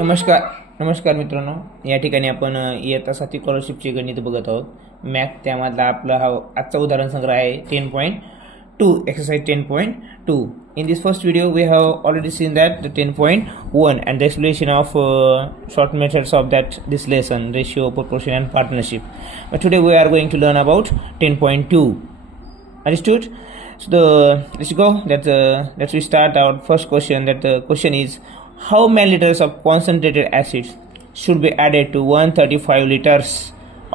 नमस्कार नमस्कार मित्रांनो, या ठिकाणी आपण इयत्ता 7वी स्कॉलरशिपचे गणित बघत आहोत. मॅथ त्यामधला आपला हा आजचा उदाहरण संग्रह आहे 10.2 exercise 10.2. In this first video we have already seen that the 10.1 and the explanation of short methods of that this lesson, ratio, proportion and partnership. But today we are going to learn about 10.2. Understood? So let's go. Let's we start our first question. That the question is, how many liters of concentrated acids should be added to 135 liters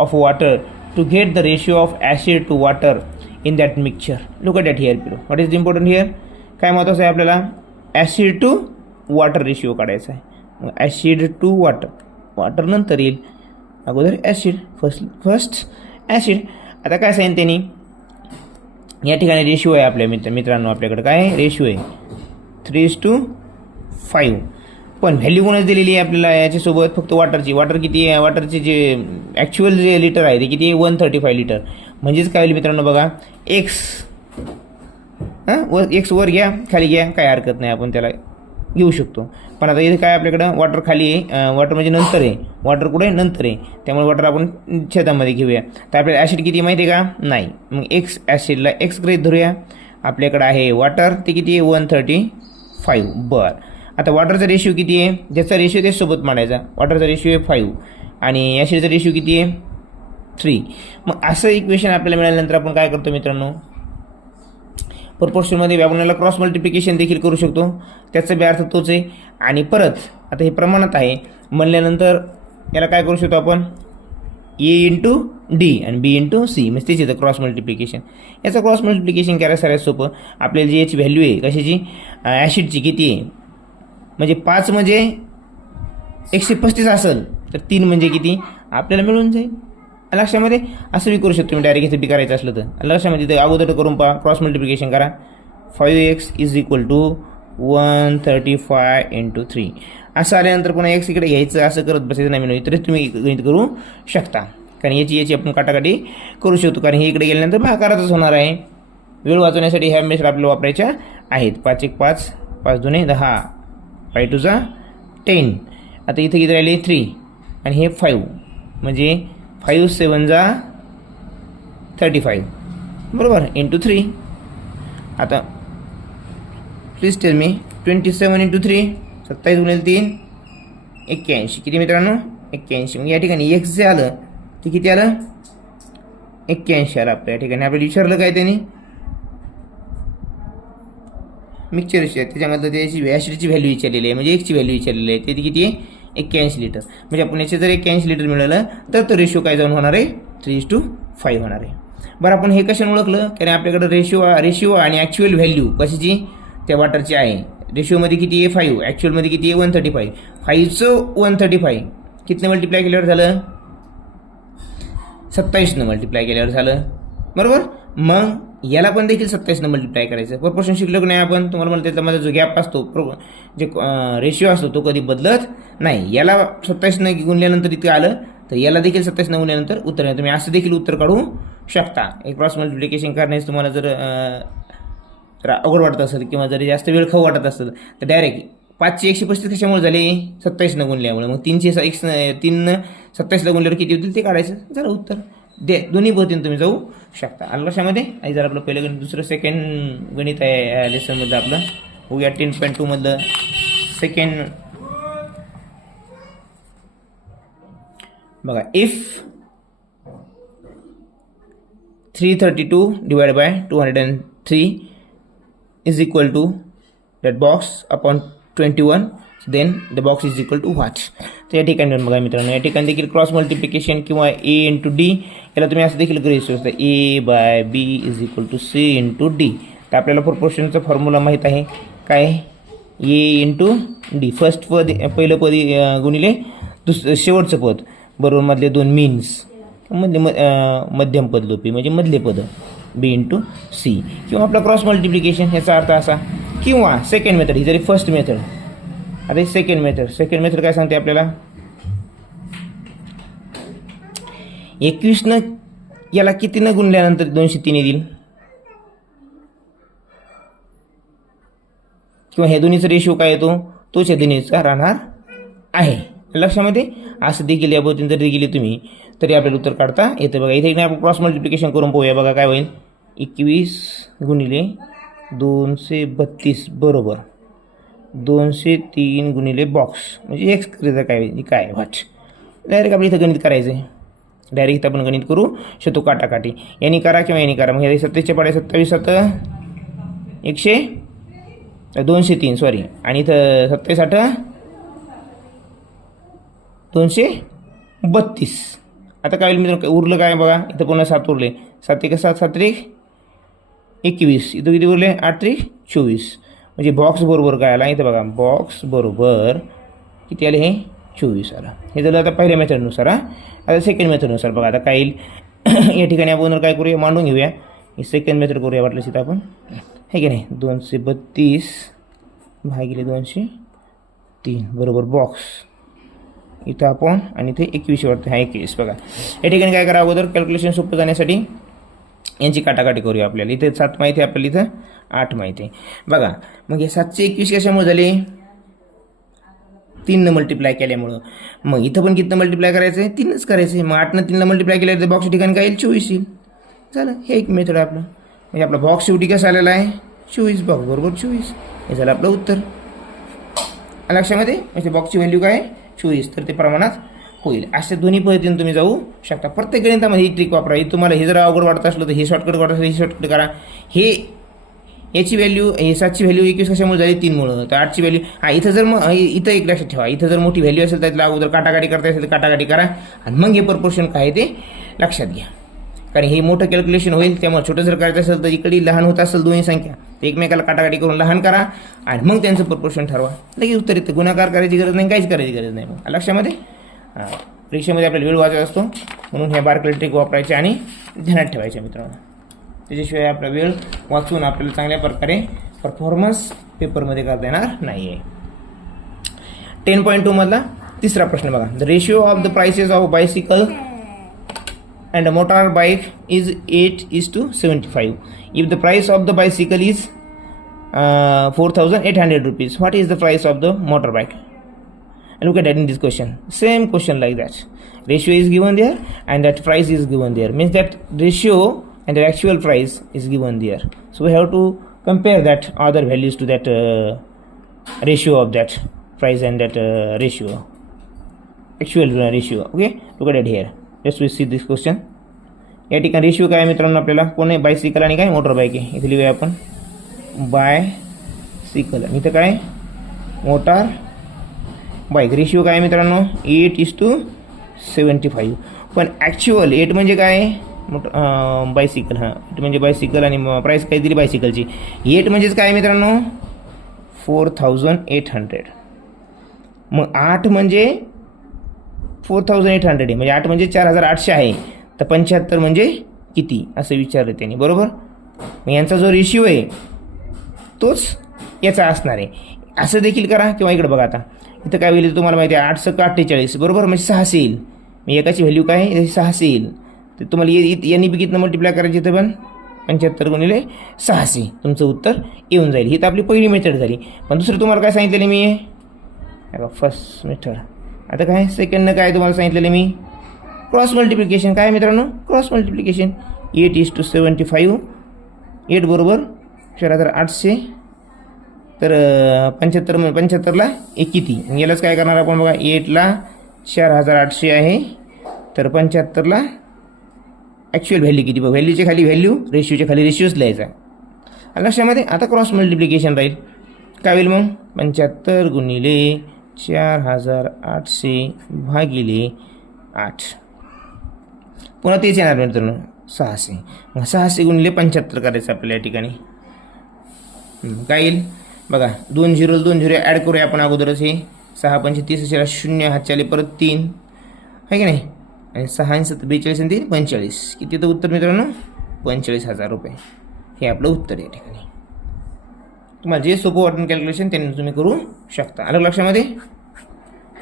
of water to get the ratio of acid to water in that mixture? Look at that here below. What is the important here? काय महत्त्वाचं आहे आपल्याला? Acid to water ratio काढायचा आहे. Acid to water, water नंतर येईल, अगोदर acid, first acid. आता काय सांगितलं त्यांनी, या ठिकाणी रेशिओ आहे आपल्या मित्रांनो, आपल्याकडे काय रेशिओ आहे 3:5. पण व्हॅल्यू कोणाच दिलेली आहे आपल्याला याच्यासोबत? फक्त वॉटरची. वॉटर किती आहे? वॉटरचे जे ॲक्च्युअल जे लिटर आहे ते किती आहे? 135 लिटर. म्हणजेच काय होईल मित्रांनो बघा, एक्स एक्स वर घ्या, खाली घ्या, काय हरकत नाही, आपण त्याला घेऊ शकतो. पण आता इथे काय आपल्याकडं वॉटर खाली आहे, वॉटर म्हणजे नंतर आहे, वॉटर कुठे नंतर आहे, त्यामुळे वॉटर आपण छेदामध्ये घेऊया. तर आपल्याला ॲसिड किती माहिती आहे का? नाही. मग एक्स ॲसिडला एक्स ग्रेड धरूया. आपल्याकडं आहे वॉटर, ते किती आहे? 135. बरं, आता वॉटरचा रेशिओ किती आहे? ज्याचा रेशिओ त्याच्यासोबत मांडायचा. वॉटरचा रेशिओ आहे 5 आणि ॲसिडचा रेशिओ किती आहे? 3. मग असं इक्वेशन आपल्याला मिळाल्यानंतर आपण काय करतो मित्रांनो, प्रोपोर्शनमध्ये आपण याला क्रॉस मल्टिप्लिकेशन देखील करू शकतो. त्याचा बी अर्थ तोच आहे. आणि परत आता हे प्रमाणात आहे म्हणल्यानंतर याला काय करू शकतो आपण? ए इंटू डी आणि बी इंटू सी, म्हणजे त्याची तर क्रॉस मल्टिप्लिकेशन. याचं क्रॉस मल्टिप्लिकेशन करायला सगळ्यात सोपं. आपल्याला जी याची व्हॅल्यू आहे कशाची? ॲसिडची किती आहे? म्हणजे 5 म्हणजे 135 असेल तर 3 म्हणजे किती आपल्याला मिळून जाईल. लक्षामध्ये असं बी करू शकतो मी, डायरेक्ट इथे बी करायचं असलं तर. लक्षामध्ये ते अगोदर करून पहा, क्रॉस मल्टिप्लिकेशन करा. 5x = 135 × 3. असं आल्यानंतर पुन्हा एक्स इकडे घ्यायचं, असं करत बसायचं नाही मिळून, तरी तुम्ही गणित करू शकता. कारण याची आपण काटाकाटी करू शकतो, कारण हे इकडे गेल्यानंतर भागाकारातच होणार आहे. वेळ वाचवण्यासाठी ह्या मेथड आपल्याला वापरायच्या आहेत. 5 1 5, 5 2 10, 5 2 10. आता इथे किती राहिले? 3 आणि हे 5, म्हणजे 5 7 35 बरोबर इंटू 3. आता प्लीज टेल मी 27 × 3, 27 × 3 81. किती मित्रांनो? 81. मग या ठिकाणी एक्स जे आलं ते किती आलं? 81 आलं. आपल्या या ठिकाणी आपल्याला विचारलं काय त्यांनी? मिक्सचर रेशिओ आहे, त्याच्यामधलं त्याची ॲसिडची व्हॅल्यू विचारलेली आहे, म्हणजे एकची व्हॅल्यू विचारलेली आहे. ते किती आहे? 81 लिटर. म्हणजे आपण याचे जर 81 लिटर मिळालं तर तो रेशिओ काय जाऊन होणार आहे? 3:5 होणार आहे. बरं, आपण हे कशाने ओळखलं? कारण आपल्याकडे रेशिओ आणि ॲक्च्युअल व्हॅल्यू कशाची? त्या वॉटरची आहे. रेशिओमध्ये किती आहे? 5. ॲक्च्युअलमध्ये किती आहे? 135. 5चं 135 कितने मल्टिप्लाय केल्यावर झालं? 27 मल्टिप्लाय केल्यावर झालं, बरोबर. मग याला पण देखील 27 मल्टिप्लाय करायचं. प्रोपोर्शन शिकलो की नाही आपण? तुम्हाला मला त्याच्यामध्ये जो गॅप असतो, जे रेशिओ असतो तो कधी बदलत नाही. याला 27 गुणल्यानंतर इथे आलं तर याला देखील 27 गुणल्यानंतर उत्तर आहे. तुम्ही असं देखील उत्तर काढू शकता. एक क्रॉस मल्टिप्लिकेशन करण्यास तुम्हाला जर अवघड वाटत असेल किंवा जर जास्त वेळ खाऊ वाटत असेल तर डायरेक्ट 5ची 135 कशामुळे झाले? 27 गुणल्यामुळे. मग 3 27 गुणल्यावर किती होतील ते काढायचं, जरा उत्तर दोन्ही पद्धतीने तुम्ही जाऊ शकता. आलं लक्षामध्ये? आणि जर आपलं पहिलं गणित, दुसरं सेकंड गणित आहे या लेसनमधलं आपलं, बघूया 10.2 मधलं सेकंड. बघा, if 332 / 203 is equal to that box upon 21, then the box is equal to what? तर या ठिकाणी बघा मित्रांनो, या ठिकाणी देखील क्रॉस मल्टिप्लिकेशन किंवा A × D याला तुम्ही असं देखील करू शकता, A/B = C × D. तर आपल्याला प्रोपोर्शनचा फॉर्म्युला माहीत आहे काय? A × D. फर्स्ट पद पहिलं पद गुणिले शेवटचं पद बरोबर मधले 2 मीन्स, मध्यम पद लोपी म्हणजे मधले पद B × C. किंवा आपला क्रॉस मल्टिप्लिकेशन याचा अर्थ असा, किंवा सेकंड मेथड. ही जरी फर्स्ट मेथड, अरे सेकंड मेथड काय सांगते आपल्याला? 21 याला किती न गुणल्यानंतर 203 येईल? किंवा हे दोन्हीचा रेशिओ काय येतो? तोच या दोन्हीचा राहणार आहे. लक्षामध्ये असं देखील या पद्धतीने जरी गेली तुम्ही तरी आपल्याला उत्तर काढता येतं. बघा इथे आपण क्रॉस मल्टिप्लिकेशन करून पाहूया. बघा काय होईल, 21 गुणिले 232 बरोबर 203 गुणिले बॉक्स म्हणजे एक्स करायचं काय वाट. डायरेक्ट आपल्या इथं गणित करायचं आहे. डायरेक्ट इथं आपण गणित करू शकतो काटाकाटी. यांनी करा किंवा यांनी करा. मग हे 27 पाड्या 27 203 सॉरी आणि इथं 27 232. आता काय होईल मित्रांनो, उरलं काय बघा, इथं पुन्हा 7 उरले. 7 1 7 7 3 21. इथं किती उरले 8 3 24. म्हणजे बॉक्स बरोबर काय आला इथं बघा, बॉक्स बरोबर किती आले, हे 24 आला. हे झालं आता पहिल्या मेथडनुसार. आता सेकंड मेथडनुसार बघा आता काय येईल. या ठिकाणी आपण काय करूया, मांडून घेऊया. ही सेकंड मेथड करूया वाटलं तिथं आपण, हे की नाही. 232 भागिले 203 बरोबर बॉक्स इथं आपण आणि इथे 21 वाटतं, हा 21 बघा. या ठिकाणी काय करा, अगोदर कॅल्क्युलेशन सोपं जाण्यासाठी यांची काटाकाटी करूया. आपल्याला इथे 7 माहिती आहे, आपल्याला इथं 8 माहिती आहे. बघा मग हे 721 कशामुळे झाले, 3 मल्टिप्लाय केल्यामुळं. मग इथं पण किती मल्टिप्लाय करायचं आहे, 3च करायचं आहे. मग 8 3 मल्टिप्लाय केलं तर बॉक्स ठिकाणी काय येईल, 24 येईल. झालं, हे एक मेथड आहे आपलं. म्हणजे आपला बॉक्स शेवटी कसं आलेला आहे, 24. बॉक्स बरोबर 24. हे झालं आपलं उत्तर. लक्षामध्ये म्हणजे बॉक्सची व्हॅल्यू काय 24, तर ते प्रमाणात होईल. अशा दोन्ही पद्धतीने तुम्ही जाऊ शकता. प्रत्येक गणितामध्ये ही ट्रिक वापरा. तुम्हाला हे जर अवघड वाटत असलं तर हे शॉर्टकट वाटत असलं हे शॉर्टकट करा. हे याची व्हॅल्यू, हे 7ची व्हॅल्यू 21 कशामुळे झाली, 3 मुळे. तर 8ची व्हॅल्यू इथं जर मग इथं एक लक्षात ठेवा, इथं जर मोठी व्हॅल्यू असेल तर त्याला अगोदर काटाकाटी करता असेल तर काटाकाटी करा आणि मग हे प्रपोर्शन काय ते लक्षात घ्या. कारण हे मोठं कॅल्क्युलेशन होईल. त्यामुळे छोटं जर करायचं असेल तर इकडे लहान होत असेल दोन्ही संख्या तर एकमेकाला काटाकाटी करून लहान करा आणि मग त्यांचं प्रपोर्शन ठरवा. लगेच उत्तर येतं. गुणाकार करायची गरज नाही, काहीच करायची गरज नाही. मग लक्षामध्ये परीक्षेमध्ये आपल्याला वेळ वाचायचा असतो म्हणून ह्या बारकले ट्रिक वापरायचे आणि ध्यानात ठेवायचे मित्रांनो. त्याच्याशिवाय आपला वेळ वाचून आपल्याला चांगल्या प्रकारे परफॉर्मन्स पेपरमध्ये करता येणार नाही आहे. 10.2 मधला तिसरा प्रश्न बघा. The ratio of the prices of bicycle and a motor bike is 8:75. If the price of the bicycle is 4,800 rupees, what is the price of the motorbike? And look at that in this question. Same question like that. Ratio is given there and that price is given there. Means that ratio and the actual price is given there. So we have to compare that other values to that ratio of that price and that ratio. Actual ratio. Okay. Look at it here. Let's we see this question. या ठिकाणी ratio काय मित्रांनो, आपल्याला कोण आहे, bicycle आणि काय motor bike आहे. इथे लिहूया आपण बायसिकल आणि इथं काय मोटार बाईक. रेशिओ काय मित्रांनो 8:75. पण ॲक्च्युअल 8 म्हणजे काय, बायसिकल. हां 8 म्हणजे बायसिकल आणि प्राईस काय दिली बायसिकलची. 8 म्हणजेच काय मित्रांनो 4,800. मग 8 म्हणजे 4,800 आहे, म्हणजे 8 म्हणजे 4,800 आहे. तर 75 म्हणजे किती असं विचारलं त्यांनी, बरोबर. मग यांचा जो रेशिओ आहे तोच याचा असणार आहे. असं देखील करा किंवा इकडे बघा. आता इथं काय होईल तुम्हाला माहिती आहे, 8 × 48 बरोबर, म्हणजे 600 येईल. मग एकाची व्हॅल्यू काय आहे 600 येईल. तर तुम्हाला यांनी बी किती मल्टिप्लाय करायची इथं पण 75 गुणिले 600 तुमचं उत्तर येऊन जाईल. ही तर आपली पहिली मेथड झाली. पण दुसरं तुम्हाला काय सांगितलेलं मी, फर्स्ट मेथड. आता काय सेकंडनं काय तुम्हाला सांगितलेलं मी, क्रॉस मल्टिप्लिकेशन. काय मित्रांनो क्रॉस मल्टिप्लिकेशन. 8:75. 8 बरोबर 4,800. तर 75ला एक किती, यालाच काय करणार आपण बघा. 8ला 4,800 आहे, तर 75ला ॲक्च्युअल व्हॅल्यू किती बघा. व्हॅल्यूच्या खाली व्हॅल्यू, रेशिओच्या खाली रेशिओच लिहायचा लक्षामध्ये. आता क्रॉस मल्टिप्लिकेशन राहील. काय होईल मग 75 गुणिले 4,800 भागिले 8. पुन्हा तेच येणार मित्रांनो 600. मग 600 गुणिले 75 करायचं आपल्याला या ठिकाणी. काय येईल बघा, 2 0 2 0 ॲड करूया आपण अगोदरच. हे 6 5 30 0 हात चाले परत 3 आहे की नाही, आणि 6 7 42 आणि 3 45. किती तर उत्तर मित्रांनो 45,000 रुपये. हे आपलं उत्तर या ठिकाणी. तुम्हाला जे सोपं वाटून कॅल्क्युलेशन त्यांनी तुम्ही करू शकता. आलं लक्षामध्ये.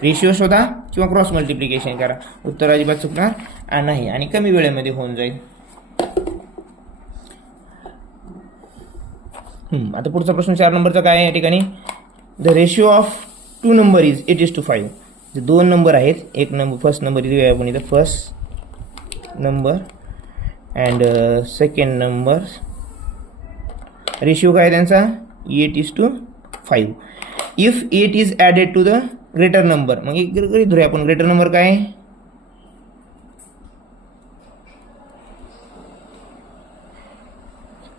रेशिओ शोधा किंवा क्रॉस मल्टिप्लिकेशन करा, उत्तर अजिबात चुकणार नाही आणि कमी वेळेमध्ये होऊन जाईल. आता पुढचा प्रश्न 4 नंबरचा काय आहे या ठिकाणी. The ratio of 2 number is 8:5. जे दोन नंबर आहेत, एक नंबर फर्स्ट नंबर इथे आपण इथं first number and second number, ratio काय त्यांचा 8:5. If 8 is added to the greater number, मग एक धरूया आपण, ग्रेटर नंबर काय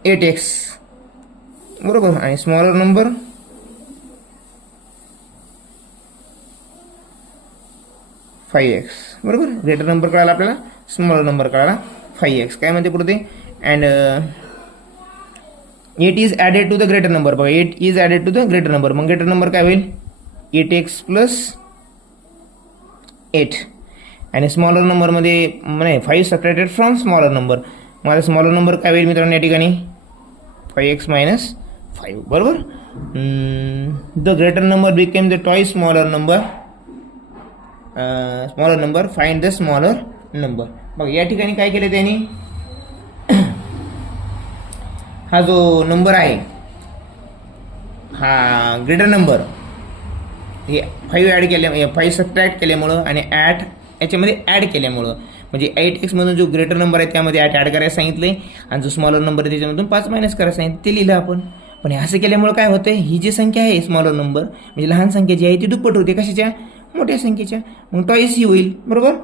8x बरोबर, आणि स्मॉलर नंबर 5x बरोबर. ग्रेटर नंबर कळाला आपल्याला, स्मॉलर नंबर कळाला 5x. काय म्हणते पुढे ते, and 8 is added to the greater number. बघा 8 is added to the greater number, मग ग्रेटर नंबर काय होईल 8x प्लस 8. आणि स्मॉलर नंबरमध्ये नाही 5 सबट्रॅक्टेड फ्रॉम स्मॉलर नंबर, माझा स्मॉलर नंबर काय होईल मित्रांनो या ठिकाणी 5x minus 5 बरोबर. The greater number became the twice smaller number. Smaller number find the smaller number. बघ या ठिकाणी काय केलं त्यांनी, हा जो नंबर आहे हा ग्रेटर नंबर हे 5 ॲड केल्या 5 सबट्रॅक्ट केल्यामुळं आणि याच्यामध्ये ॲड केल्यामुळं, म्हणजे 8x मधून जो ग्रेटर नंबर आहे त्यामध्ये 8 ॲड करायला सांगितले, आणि जो स्मॉलर नंबर आहे त्याच्यामधून 5 मायनस करायला सांगितलं, ते लिहिलं आपण. पण हे असं केल्यामुळे काय होतं, ही जी संख्या आहे स्मॉलर नंबर म्हणजे लहान संख्या जी आहे ती दुप्पट होते कशाच्या, मोठ्या संख्येच्या. मग टॉईस ही होईल बरोबर.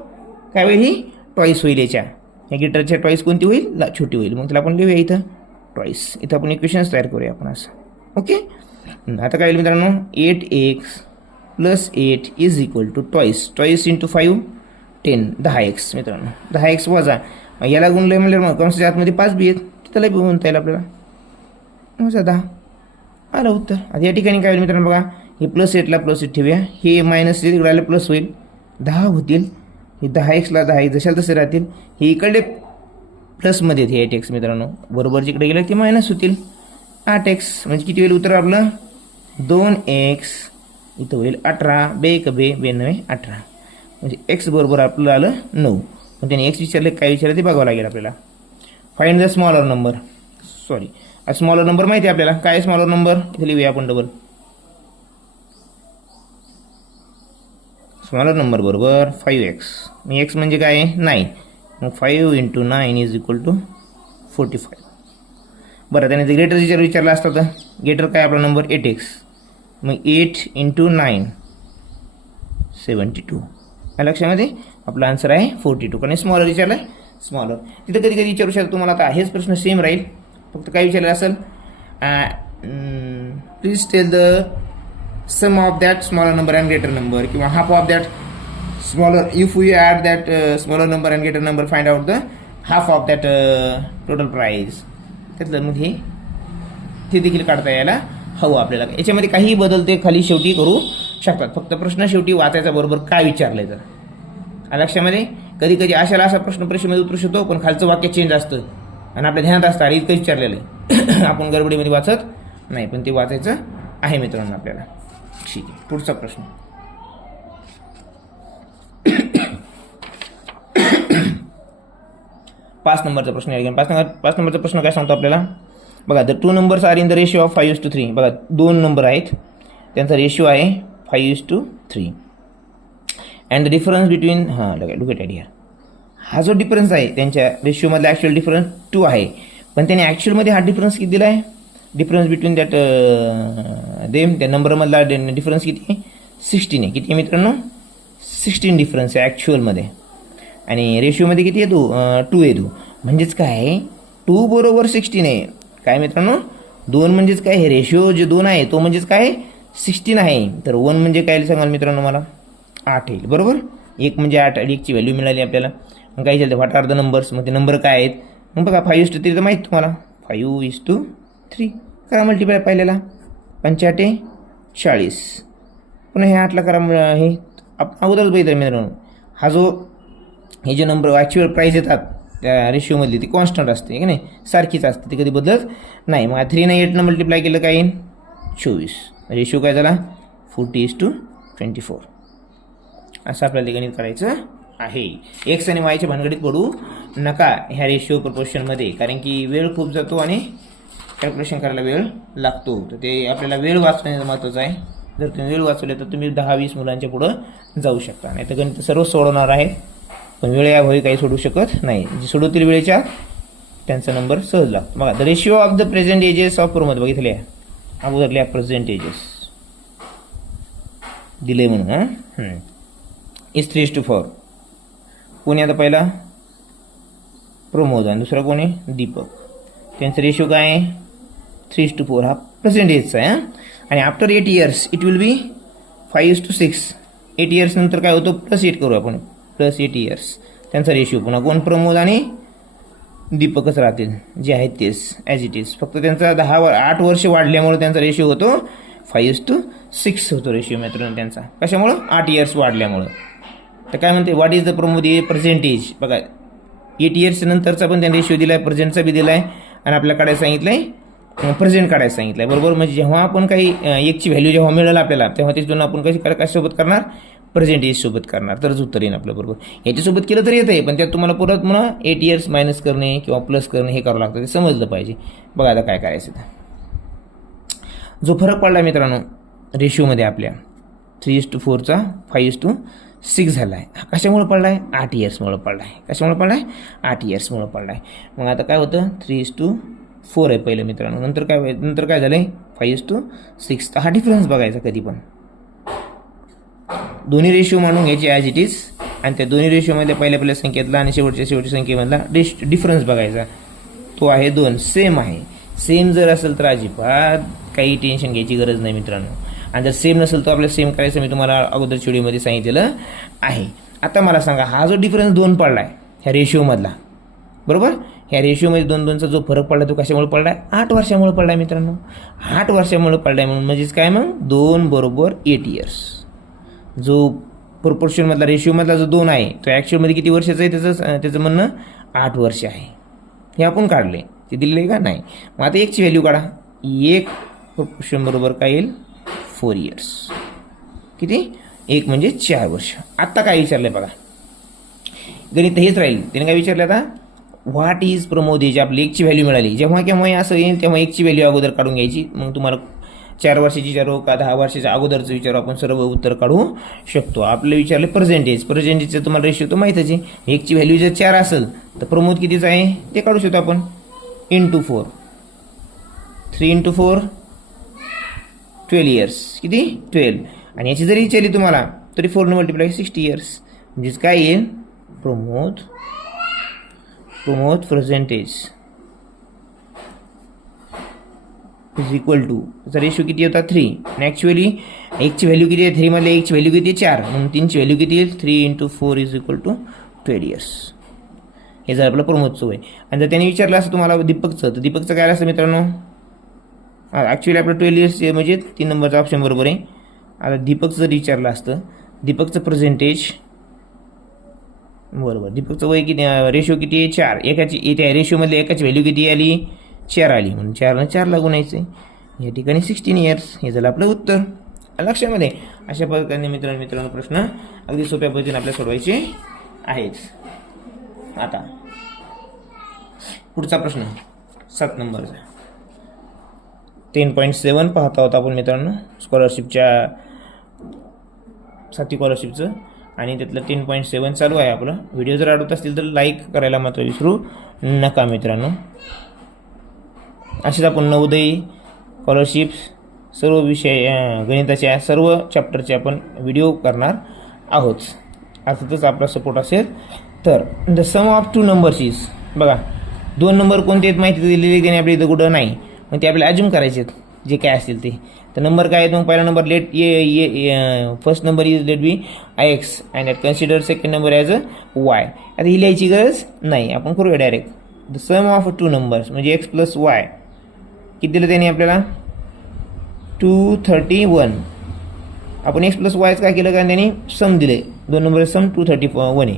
काय होईल, ही टॉईस होईल. या ग्रेटरच्या टॉईस कोणती होईल, छोटी होईल. मग त्याला आपण लिहूया इथं टॉईस. इथं आपण इक्वेशन्स तयार करूया आपण असं. ओके, आता काय होईल मित्रांनो 8x plus 8 is equal to twice into 5 10x मित्रांनो. 10x वजा याला गुणलं म्हणजे मग कंसाच्या आतमध्ये 5 बी आहेत, त्याला बी म्हणता येईल आपल्याला, वजा 10 आलं उत्तर. आता या ठिकाणी काय होईल मित्रांनो बघा, हे प्लस 8ला प्लस 8 ठेवूया, हे मायनस इकडे प्लस होईल, 10 होतील. हे 10xला 10 जशाला तसे राहतील. हे इकडे प्लसमध्ये हे 8x मित्रांनो, बरोबर जिकडे गेलं ते मायनस होतील 8x. म्हणजे किती होईल उत्तर आपलं 2x, इथं होईल 18, बेक बे 92 18, म्हणजे x बरोबर आपलं आलं 9. पण त्याने x विचारले काय विचारलं ते बघावं लागेल आपल्याला. Find the smaller number. Sorry, smaller number माहिती आहे आपल्याला, काय स्मॉलर नंबर इथे लिहूया आपण डबल. स्मॉलर नंबर बरोबर 5x, मी x म्हणजे काय 9, मग 5 इंटू 9 इज इक्वल टू 45. बरं, त्याने ते ग्रेटर विचारलं असतं तर ग्रेटर काय आपला नंबर 8x, मग 8 इंटू 9 72. या लक्षामध्ये आपला आन्सर आहे 42. कारण स्मॉलर विचारलं आहे, स्मॉलर. तिथं कधी कधी विचारू शकतो तुम्हाला, आता हेच प्रश्न सेम राहील, फक्त काय विचारलं असेल, please tell the sum of that smaller number and greater number, किंवा half of that smaller, if we add that smaller number and greater number find out the half of that total prize. त्यातलं मग हे देखील काढता यायला हवं आपल्याला. याच्यामध्ये काही बदल ते खाली शेवटी करू शकतात, फक्त प्रश्न शेवटी वाचायचा बरोबर काय विचारलंय तर लक्षामध्ये. कधी कधी अशा प्रश्न परीक्षेमध्ये उतरू शकतो, पण खालचं वाक्य चेंज असतं आणि आपल्या ध्यानात असतं अरे इतकं विचारलेलं आहे आपण गडबडीमध्ये वाचत नाही, पण ते वाचायचं आहे मित्रांनो आपल्याला. ठीक आहे, पुढचा प्रश्न 5 नंबरचा प्रश्न आहे. 5 नंबरचा प्रश्न काय सांगतो आपल्याला बघा, the 2 numbers are in the ratio of 5:3. बघा 2 नंबर आहेत, त्यांचा रेशिओ आहे 5:3, and the difference between look at here. हा जो डिफरन्स आहे त्यांच्या रेशिओमधला ॲक्च्युअल डिफरन्स 2 आहे, पण त्याने ॲक्च्युअलमध्ये हा डिफरन्स किती दिला आहे, डिफरन्स बिटवीन दॅट देम त्या नंबरमधला डिफरन्स किती आहे 16 आहे. किती आहे मित्रांनो 16 डिफरन्स आहे ॲक्च्युअलमध्ये, आणि रेशिओमध्ये किती आहे 2 आहे. म्हणजेच काय 2 बरोबर 16 आहे. काय मित्रांनो 2 म्हणजेच काय, हे रेशिओ जे 2 आहे तो म्हणजेच काय 16 आहे. तर 1 म्हणजे काय सांगाल मित्रांनो मला 8 येईल बरोबर. 1 म्हणजे 8, 1ची व्हॅल्यू मिळाली आपल्याला. मग काय चालतं व्हॉट आर द नंबर्स, मग ते नंबर काय आहेत. मग बघा 5:3 तर माहीत तुम्हाला, 5:3 करा मल्टिप्लाय पहिल्याला 5 40, पुन्हा हे 8ला करा. हे अगोदरच बघितलं मित्रांनो, हा जो हे जे नंबर ॲक्च्युअल प्राईज येतात त्या रेशिओमधली ती कॉन्स्टंट असते की नाही, सारखीच असते, ती कधी बदलत नाही. मग 3 ने 8 मल्टिप्लाय केलं काय येईल 24. रेशिओ काय झाला 40:24. असं आपल्याला गणित करायचं आहे. एक्स आणि वायच्या भानगडीत पडू नका ह्या रेशिओ प्रपोर्शनमध्ये, कारण की वेळ खूप जातो आणि कॅल्क्युलेशन करायला वेळ लागतो. तर ते आपल्याला वेळ वाचणे महत्त्वाचं आहे. जर तुम्ही वेळ वाचवले तर तुम्ही 10-20 मुलांच्या पुढं जाऊ शकता. नाही तर गणित सर्व सोडवणार आहे, पण वेळेअभावी काही सोडू शकत नाही. जे सोडवतील वेळेच्या त्यांचा नंबर सहज लागतो. बघा, the ratio of the present ages of Pramod बघितले अगोदरल्या प्रेझेंट एजेस दिले म्हणून इज 3:4. कोणी आता पहिला प्रमोद आणि दुसरा कोणी दीपक. त्यांचा रेशिओ काय आहे 3:4. हा प्रेझेंट एजचा आहे. आणि after 8 years it will be 5:6. 8 years नंतर काय होतं +8 करू आपण, +8 इयर्स. त्यांचा रेशिओ पुन्हा कोण प्रमोद आणि दीपकच राहतील जे आहेत तेच ॲज इट इज. फक्त त्यांचा 8 वर्ष वाढल्यामुळे त्यांचा रेशिओ होतो 5:6 होतो रेशिओ मित्रांनो त्यांचा. कशामुळं 8 इयर्स वाढल्यामुळं. तर काय म्हणते what is the Pramod percentage. बघा 8 इयर्स नंतरचा पण त्यांनी रेशिओ दिला आहे, प्रेझेंटचा बी दिला आहे आणि आपल्या काढायला सांगितलं आहे प्रेझेंट काढायला सांगितलं आहे. बरोबर, म्हणजे जेव्हा आपण काही एकची व्हॅल्यू जेव्हा मिळेल आपल्याला तेव्हा त्याच्यातून आपण कशासोबत करणार प्रेझेंट एज सोबत करणार, तरच उत्तर येईल आपलं. बरोबर, याच्यासोबत केलं तर येतं आहे, पण त्यात तुम्हाला परत म्हणा 8 इयर्स मायनस करणे किंवा प्लस करणे हे करावं लागतं, ते समजलं पाहिजे. बघा आता काय करायचं. जो फरक पडला मित्रांनो रेशिओमध्ये आपल्या 3:4चा 5:6 झाला आहे. कशामुळे पडला आहे 8 इयर्समुळे पडला आहे. कशामुळे पडला आहे 8 इयर्समुळे पडला आहे. मग आता काय होतं 3:4 आहे पहिलं मित्रांनो. नंतर काय झालं आहे 5:6. तर हा डिफरन्स बघायचा कधी पण. दोन्ही रेशिओ मानून घ्यायचे ॲज इट इज आणि त्या दोन्ही रेशिओमध्ये पहिल्या संख्येतला आणि शेवटच्या संख्येमधला डिफरन्स बघायचा. तो आहे 2. सेम आहे. सेम जर असेल तर अजिबात काही टेन्शन घ्यायची गरज नाही मित्रांनो. आणि जर सेम नसेल तर आपल्याला सेम करायचं मी तुम्हाला अगोदर व्हिडिओमध्ये सांगितलेलं आहे. आता मला सांगा हा जो डिफरन्स 2 पडला आहे ह्या रेशिओमधला, बरोबर, ह्या रेशिओमध्ये 2-2चा जो फरक पडला तो कशामुळे पडला आहे 8 वर्षामुळे पडला आहे मित्रांनो. 8 वर्षामुळे पडला आहे म्हणून म्हणजेच काय मग 2 बरोबर 8 इयर्स. जो प्रोपोर्शनमधला रेशिओमधला जो 2 आहे तो ॲक्च्युअलमध्ये किती वर्षाचा आहे त्याचं म्हणणं 8 वर्ष आहे. हे आपण काढले, ते दिलेलं आहे का नाही. मग आता एकची व्हॅल्यू काढा. 1 प्रोपोर्शन बरोबर काय येईल 4 इयर्स. किती 1 म्हणजे 4 वर्ष. आत्ता काय विचारलं आहे बघा, गणित हेच राहील. त्याने काय विचारलं आता व्हॉट इज प्रमोद एज. आपली एकची व्हॅल्यू मिळाली. जेव्हा केव्हा असं येईल तेव्हा एकची व्हॅल्यू अगोदर काढून घ्यायची. मग तुम्हाला 4 वर्षाची विचारो का 10 वर्षाच्या अगोदरचं विचारो आपण सर्व उत्तर काढू शकतो. आपलं विचारलं प्रेझेंटेजचं तुम्हाला रेशिओ तो माहीतच आहे. एकची व्हॅल्यू जर 4 असेल तर प्रमोद कितीचं आहे ते काढू शकतो आपण × 4. 3 × 4 12 इयर्स. किती 12. आणि याची जरी विचारली तुम्हाला तरी 4 मल्टिप्लाय 60 इयर्स. म्हणजेच काय येईल प्रमोद प्रेझेंटेज इज इक्वल टू त्याचा रेशिओ किती होता 3. आणि ॲक्च्युअली एकची व्हॅल्यू किती आहे 3 मध्ये एकची व्हॅल्यू किती 4 म्हणून 3ची व्हॅल्यू किती येईल 3 × 4 इज इक्वल टू 12 इयर्स. हे जर आपलं प्रमोदचं होय. आणि जर त्यांनी विचारलं असं तुम्हाला दीपकचं तर दीपकचं काय असतं मित्रांनो ॲक्च्युअली आपलं 12 इयर्स म्हणजे 3 नंबरचा ऑप्शन बरोबर आहे. आता दीपकचं जर विचारलं असतं दीपकचं प्रेझेंटेज बरोबर दीपकचं वय किती रेशिओ किती आहे 4. एकाची त्या रेशिओमधल्या एकाची व्हॅल्यू किती आली 4 आली म्हणून 4 4 लागून यायचं. या ठिकाणी 16 इयर्स. हे झालं आपलं उत्तर लक्षामध्ये. अशा प्रकारे मित्रांनो प्रश्न अगदी सोप्या पद्धतीने आपल्याला सोडवायचे आहेत. आता पुढचा प्रश्न 7 नंबरचा 10.7 पाहता होता आपण मित्रांनो स्कॉलरशिपच्या 7वी स्कॉलरशिपचं आणि त्यातलं 10.7 चालू आहे आपलं. व्हिडिओ जर आवडत असतील तर लाईक करायला मात्र विसरू नका मित्रांनो. असेच आपण नवोदय स्कॉलरशिप्स सर्व विषय गणिताच्या सर्व चॅप्टरचे आपण व्हिडिओ करणार आहोत. अर्थातच आपला सपोर्ट असेल तर. The sum of 2 numbers is. बघा 2 नंबर कोणते आहेत माहिती दिलेली त्याने आपल्या इथं कुठं नाही मग ते आपल्याला अज्युम करायचे आहेत जे काय असतील ते. तर नंबर काय आहेत मग पहिला number first number is let be x and consider second number as y. आता ही लिहायची गरज नाही आपण करूया direct. The sum of 2 numbers म्हणजे x + y किती दिलं त्याने आपल्याला 231. आपण x + y काय केलं कारण त्यांनी सम दिले 2 नंबर सम 231 आहे.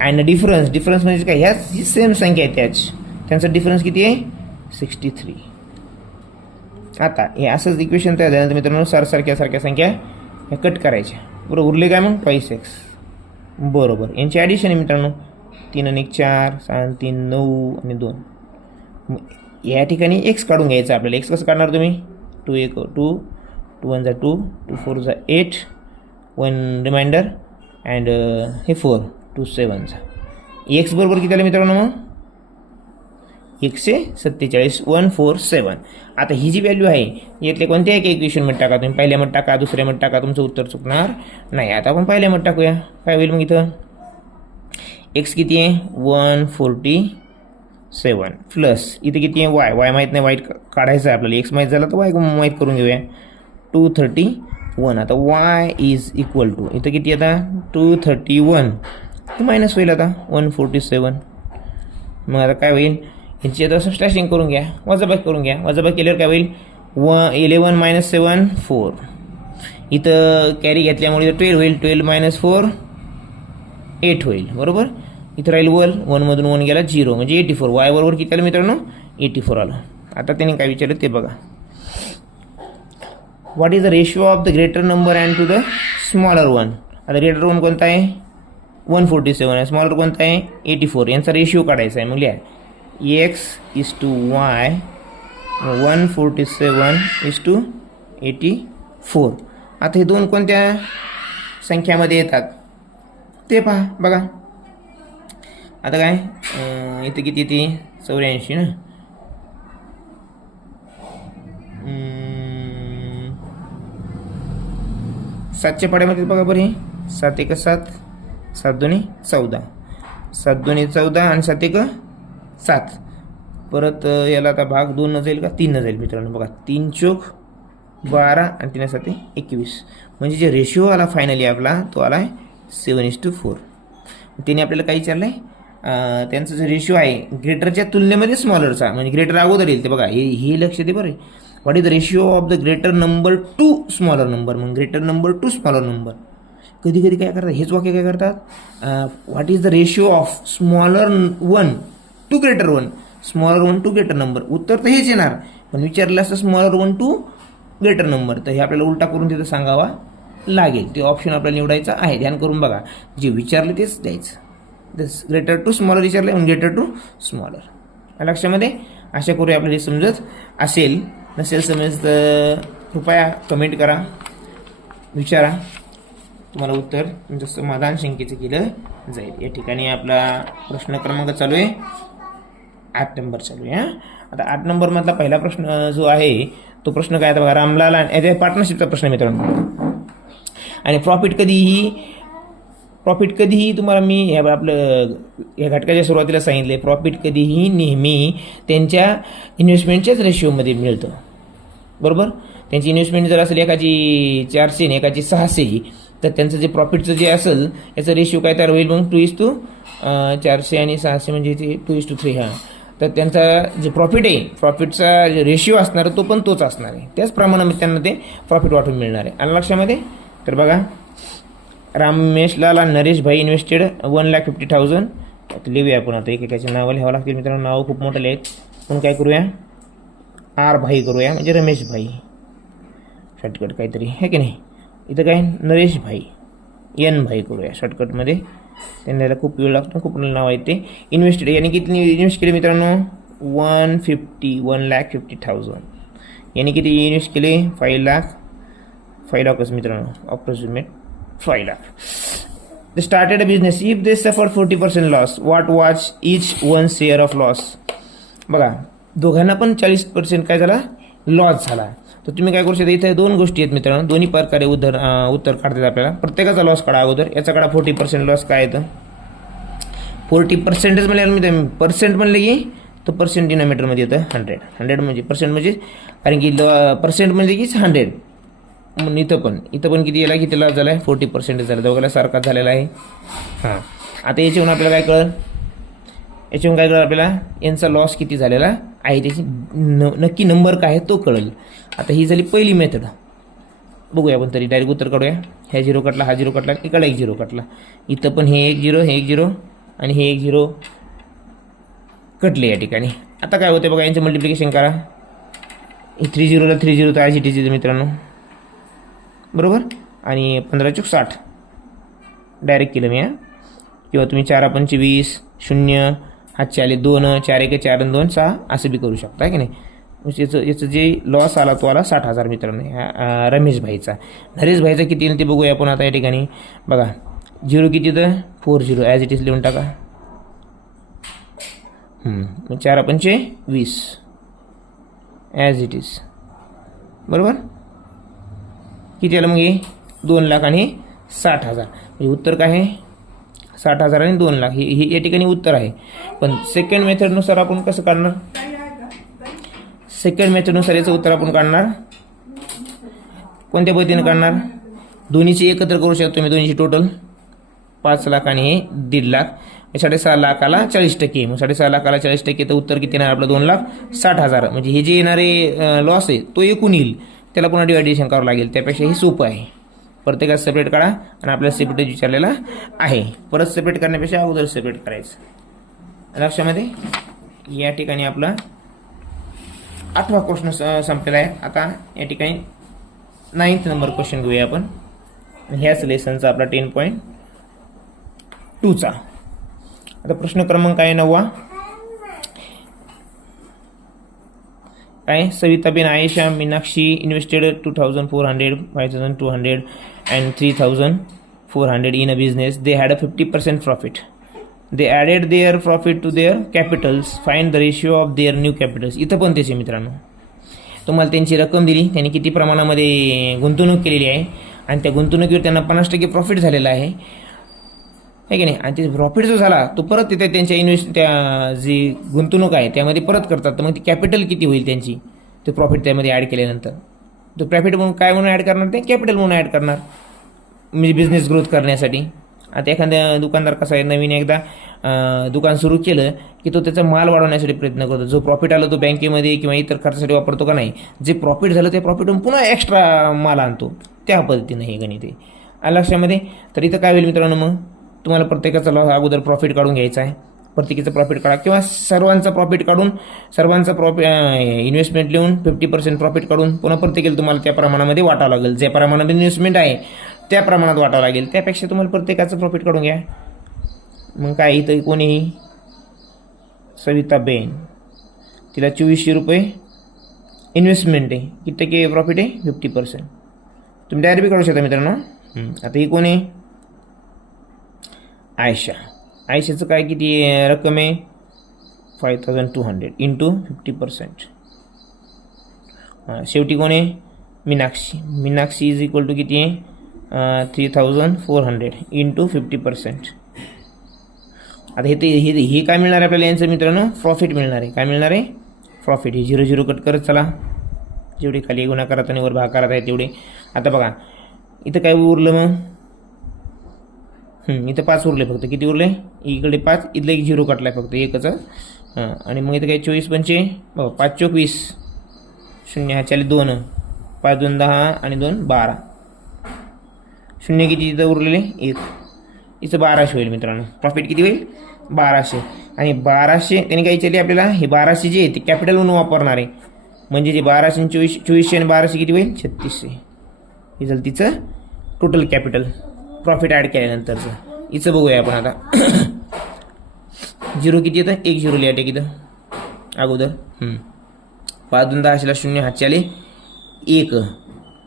अँड डिफरन्स म्हणजे काय ह्याच सेम संख्या आहेत त्यांचा डिफरन्स किती आहे 63. आता हे असंच इक्वेशन तयार झाल्यानंतर मित्रांनो सारख्या संख्या ह्या कट करायच्या. बरोबर उरले काय मग 5x बरोबर. यांची ॲडिशन आहे मित्रांनो 3 आणि 1 4 6 3 9 आणि 2. या ठिकाणी x काढून घ्यायचा आपल्याला. x कसं काढणार तुम्ही 2 1 2 2 1 2, 2 4 8, 1 रिमाइंडर अँड हे 4 2 7. एक्स बरोबर किती आलं मित्रांनो मग 147 147. आता ही जी व्हॅल्यू आहे यातले कोणत्या एक इक्वेशनमध्ये टाका तुम्ही, पहिल्यामध्ये टाका दुसऱ्यामध्ये टाका, तुमचं उत्तर चुकणार नाही. आता आपण पहिल्यामध्ये टाकूया. काय होईल मग इथं एक्स किती आहे 147 प्लस इथे किती आहे वाय माहीत नाही, वाय काढायचं आहे आपल्याला. एक्स माहीत झाला तर वाय माहीत करून घेऊया 231. आता वाय इज इक्वल टू इथं किती आता 231 मायनस होईल आता 147. मग आता काय होईल ह्याची आता सबस्ट्रॅक्शन करून घ्या, वजाबाकी करून घ्या. वजाबाकी केल्यावर काय होईल 11 - 7 4. इथं कॅरी घेतल्यामुळे 12 होईल, 12 - 4 8 होईल बरोबर. इथं राहील 1 मधून 1 गेला 0 म्हणजे 84. वाय बरोबर किती आलं मित्रांनो 84 आलं. आता त्यांनी काय विचारलं ते बघा. What is the ratio of the greater number and to the smaller one. आता ग्रेटर वन कोणता आहे 147 आहे, स्मॉलर कोणता आहे 84. यांचा रेशिओ काढायचा आहे. मग लिहा x is to y 147 is to 84. आता हे दोन कोणत्या संख्यामध्ये येतात ते पहा बघा. आता काय इथे किती ती 84 ना, 7च्या पाड्यामध्ये बघा बरं. 7 1 7, 7 2 14, 7 2 14 आणि 7 1 7. परत याला आता भाग 2 न जाईल का 3 न जाईल मित्रांनो. बघा 3 चोक 12 आणि 3 7 21. म्हणजे जे रेशिओ आला फायनली आपला तो आला आहे 7:4. त्याने आपल्याला काय विचारलं आहे त्यांचा जो रेशिओ आहे ग्रेटरच्या तुलनेमध्ये स्मॉलरचा, म्हणजे ग्रेटर अगोदर येईल ते बघा. हे लक्ष दे बरं. What is the ratio of the greater number to smaller number. मग greater number to smaller number. कधी कधी काय करतात हेच वाक्य काय करतात what is the ratio of smaller 1 to greater 1, smaller 1 to greater number. उत्तर तर हेच येणार, पण विचारलं असतं स्मॉलर 1 टू ग्रेटर नंबर, तर हे आपल्याला उलटा करून तिथं सांगावा लागेल. ते ऑप्शन आपल्याला निवडायचं आहे. ध्यान करून बघा, जे विचारले तेच द्यायचं. दिस ग्रेटर टू स्मॉलर विचारले म्हणून ग्रेटर टू स्मॉलर. लक्षामध्ये आशा करूया आपल्याला समजत असेल. नसेल समजत कृपया कमेंट करा, विचारा, तुम्हाला उत्तर तुमचं समाधान शंकेचं केलं जाईल. या ठिकाणी आपला प्रश्न क्रमांक चालू आहे 8 नंबर चालू आहे. आता 8 नंबरमधला पहिला प्रश्न जो आहे तो प्रश्न काय आता बघा. रामलाल आणि पार्टनरशिपचा प्रश्न मित्रांनो. आणि प्रॉफिट कधीही तुम्हाला मी आपलं या घटकाच्या सुरुवातीला सांगितले, प्रॉफिट कधीही नेहमी त्यांच्या इन्व्हेस्टमेंटच्याच रेशिओमध्ये मिळतं बरोबर. त्यांची इन्व्हेस्टमेंट जर असेल एकाची 400 आणि एकाची 600, तर त्यांचं जे प्रॉफिटचं जे असेल याचं रेशिओ काय तयार होईल मग 2:400 आणि 600 म्हणजे ते 2:3. हां, तर त्यांचा जे प्रॉफिट आहे प्रॉफिटचा रेशिओ असणार तो पण तोच असणार आहे. त्याच प्रमाणामध्ये त्यांना ते प्रॉफिट वाटून मिळणार आहे. आलं लक्षामध्ये. तर बघा रामेशला नरेश भाई इन्व्हेस्टेड 1,50,000. आता लिहूया आपण. आता एकेकाचे नावं लिहावं लागतील मित्रांनो. नावं खूप मोठे आहेत. पण काय करूया आर भाई करूया म्हणजे रमेश भाई, शॉर्टकट काहीतरी आहे की नाही. इथं काय नरेश भाई एन भाई करूया शॉर्टकटमध्ये. त्यांना खूप वेळ लागतो, खूप नाव आहेत ते. इन्व्हेस्टेड याने किती इन्व्हेस्ट केले मित्रांनो 1,50,000. याने किती इन्व्हेस्ट केले 5 लाख मित्रांनो. Approximate 5 lakh. They started a business. If they suffered 40% loss, what was each one share of loss? बघा दोघांना पण 40% काय झाला लॉस झाला. तर तुम्ही काय करू शकता, इथे 2 गोष्टी आहेत मित्रांनो. दोन्ही प्रकारे उत्तर काढतात आपल्याला. प्रत्येकाचा लॉस काढा अगोदर. याचा काढा 40% लॉस. काय येतं 40% म्हणले पर्सेंट म्हणले की तो पर्सेंट डिनॉमिनेटरमध्ये येतं 100 म्हणजे पर्सेंट म्हणजे कारण की पर्सेंट म्हणजे की 100. मग इथं पण किती याला किती लॉस झाला आहे 40% झाला. दोघांना सारखाच झालेला आहे. हां, आता याच्यावरून आपल्याला काय कळलं आपल्याला यांचा लॉस किती झालेला आहे, त्याची नक्की नंबर काय आहे तो कळेल. आता ही झाली पहिली मेथड. बघूया आपण तरी डायरेक्ट उत्तर काढूया. ह्या 0 कटला, हा 0 कटला, इकडे 1 0 कटला. इथं पण हे 1 0 हे 1 0 आणि हे 1 0 कटले या ठिकाणी. आता काय होते बघा, यांचं मल्टिप्लिकेशन करा. 3 0ला 3 0 तर आज टी मित्रांनो बरोबर. आणि 15 चूक 60 डायरेक्ट केलं मी. किंवा तुम्ही 4 5 20 0 हातचे आले 2 4 1 4 2 6 असं बी करू शकता की नाही. याचं जे लॉस आला तो आला 60,000 मित्रांनो रमेश भाईचा. नरेश भाईचा किती येईल ते बघूया आपण आता या ठिकाणी. बघा 0 किती तर 40 ॲज इट इज लिहून टाका. 4 पंचे 20 ॲज इट इज बरोबर. किती आलं मग हे 2 लाख आणि 60,000. म्हणजे उत्तर काय आहे 60,000 आणि 2 लाख हे या ठिकाणी उत्तर आहे. पण सेकंड मेथडनुसार आपण कसं काढणार. सेकंड मेथडनुसार याचं उत्तर आपण काढणार कोणत्या पद्धतीने काढणार. दोन्हीची एकत्र करू शकतो मी. दोन्हीची टोटल 5 लाख आणि हे 1.5 लाख. 6.5 लाखाला 40%. मग 6.5 लाखाला 40% तर उत्तर किती येणार आपलं 2,60,000. म्हणजे हे जे येणारे लॉस आहे तो एकूण येईल. त्याला पुन्हा डिवायडेशन करावं लागेल. त्यापेक्षा हे सोपं आहे. प्रत्येकात सेपरेट काढा आणि आपल्याला सेपरेट विचारलेला आहे. परत सेपरेट करण्यापेक्षा अगोदर सेपरेट करायचं. लक्षामध्ये या ठिकाणी आपला 8वा क्वेश्चन संपलेला आहे. आता या ठिकाणी 9th नंबर क्वेश्चन घेऊया आपण. ह्याच लेसनचा आपला 10.2चा. आता प्रश्न क्रमांक आहे 9वा. काय Savitaben Ayesha Meenakshi invested 2,400, 5,200 and 3,400 in a business. They had a 50% profit. They added their profit to their capitals. Find the ratio of their new capitals. इथं पण त्याचे मित्रांनो तुम्हाला त्यांची रक्कम दिली. त्यांनी किती प्रमाणामध्ये गुंतवणूक केलेली आहे आणि त्या गुंतवणुकीवर त्यांना 50% प्रॉफिट झालेला आहे की नाही. आणि ते प्रॉफिट जो झाला तो परत तिथे त्यांच्या त्या जी गुंतवणूक आहे त्यामध्ये परत करतात. तर मग ती कॅपिटल किती होईल त्यांची ते प्रॉफिट त्यामध्ये ॲड केल्यानंतर. तो प्रॉफिट म्हणून काय म्हणून ॲड करणार ते कॅपिटल म्हणून ॲड करणार म्हणजे बिझनेस ग्रोथ करण्यासाठी. आता एखाद्या दुकानदार कसा आहे नवीन एकदा दुकान सुरू केलं की तो त्याचा माल वाढवण्यासाठी प्रयत्न करतो. जो प्रॉफिट आला तो बँकेमध्ये किंवा इतर खर्चासाठी वापरतो का नाही. जे प्रॉफिट झालं त्या प्रॉफिटून पुन्हा एक्स्ट्रा माल आणतो. त्या पद्धतीनं हे गणित आहे लक्षामध्ये. तर इथं काय होईल मित्रांनो मग तुम्हाला प्रत्येकाचा अगोदर प्रॉफिट काढून घ्यायचा आहे. प्रत्येकीचं प्रॉफिट काढा किंवा सर्वांचा प्रॉफिट काढून सर्वांचा इन्व्हेस्टमेंट लिहून 50% प्रॉफिट काढून पुन्हा प्रत्येकाला तुम्हाला त्या प्रमाणामध्ये वाटावं लागेल. ज्या प्रमाणात इन्व्हेस्टमेंट आहे त्या प्रमाणात वाटावं लागेल. त्यापेक्षा तुम्हाला प्रत्येकाचं प्रॉफिट काढून घ्या. मग काय इथं कोणीही सविताबेन तिला 2400 रुपये इन्व्हेस्टमेंट आहे. किती टक्के प्रॉफिट आहे 50%. तुम्ही डायरेक्ट बी काढू शकता मित्रांनो. आता ही कोण आहे आयशा. आयशाचं काय किती रक्कम आहे 5,200 इंटू 50%. शेवटी कोण आहे Meenakshi. Meenakshi is equal to किती आहे 3,400 इंटू 50%. आता हे काय मिळणार आहे आपल्याला यांचं मित्रांनो प्रॉफिट मिळणार आहे. काय मिळणार आहे प्रॉफिट. हे 0 कट करत चला. जेवढे खाली गुणाकारात आणि वर भागाकारात आहे तेवढे. आता बघा इथं काय उरलं मग इथं 5 उरले फक्त. किती उरले इकडे 5 इथलं 1 0 कटला आहे फक्त एकच. आणि मग इथं काय 24 पंचे 5 चोक 20 0 हा 2 5 2 10 आणि 2 12 0 किती इथं उरलेले 1. इथं 1200 होईल मित्रांनो. प्रॉफिट किती होईल 1200. आणि 1200 त्यांनी काय विचारले आपल्याला हे 1200 जे आहे ते कॅपिटल म्हणून वापरणार आहे. म्हणजे जे 1200 2400 आणि 1200 किती होईल 3600. हे झालं तिचं टोटल कॅपिटल प्रॉफिट ॲड केल्यानंतरचं. हिचं बघूया आपण आता. 0 किती येतं 1 0 लिहा टेक इथं अगोदर. 5 2 10 0 हातचे आले 1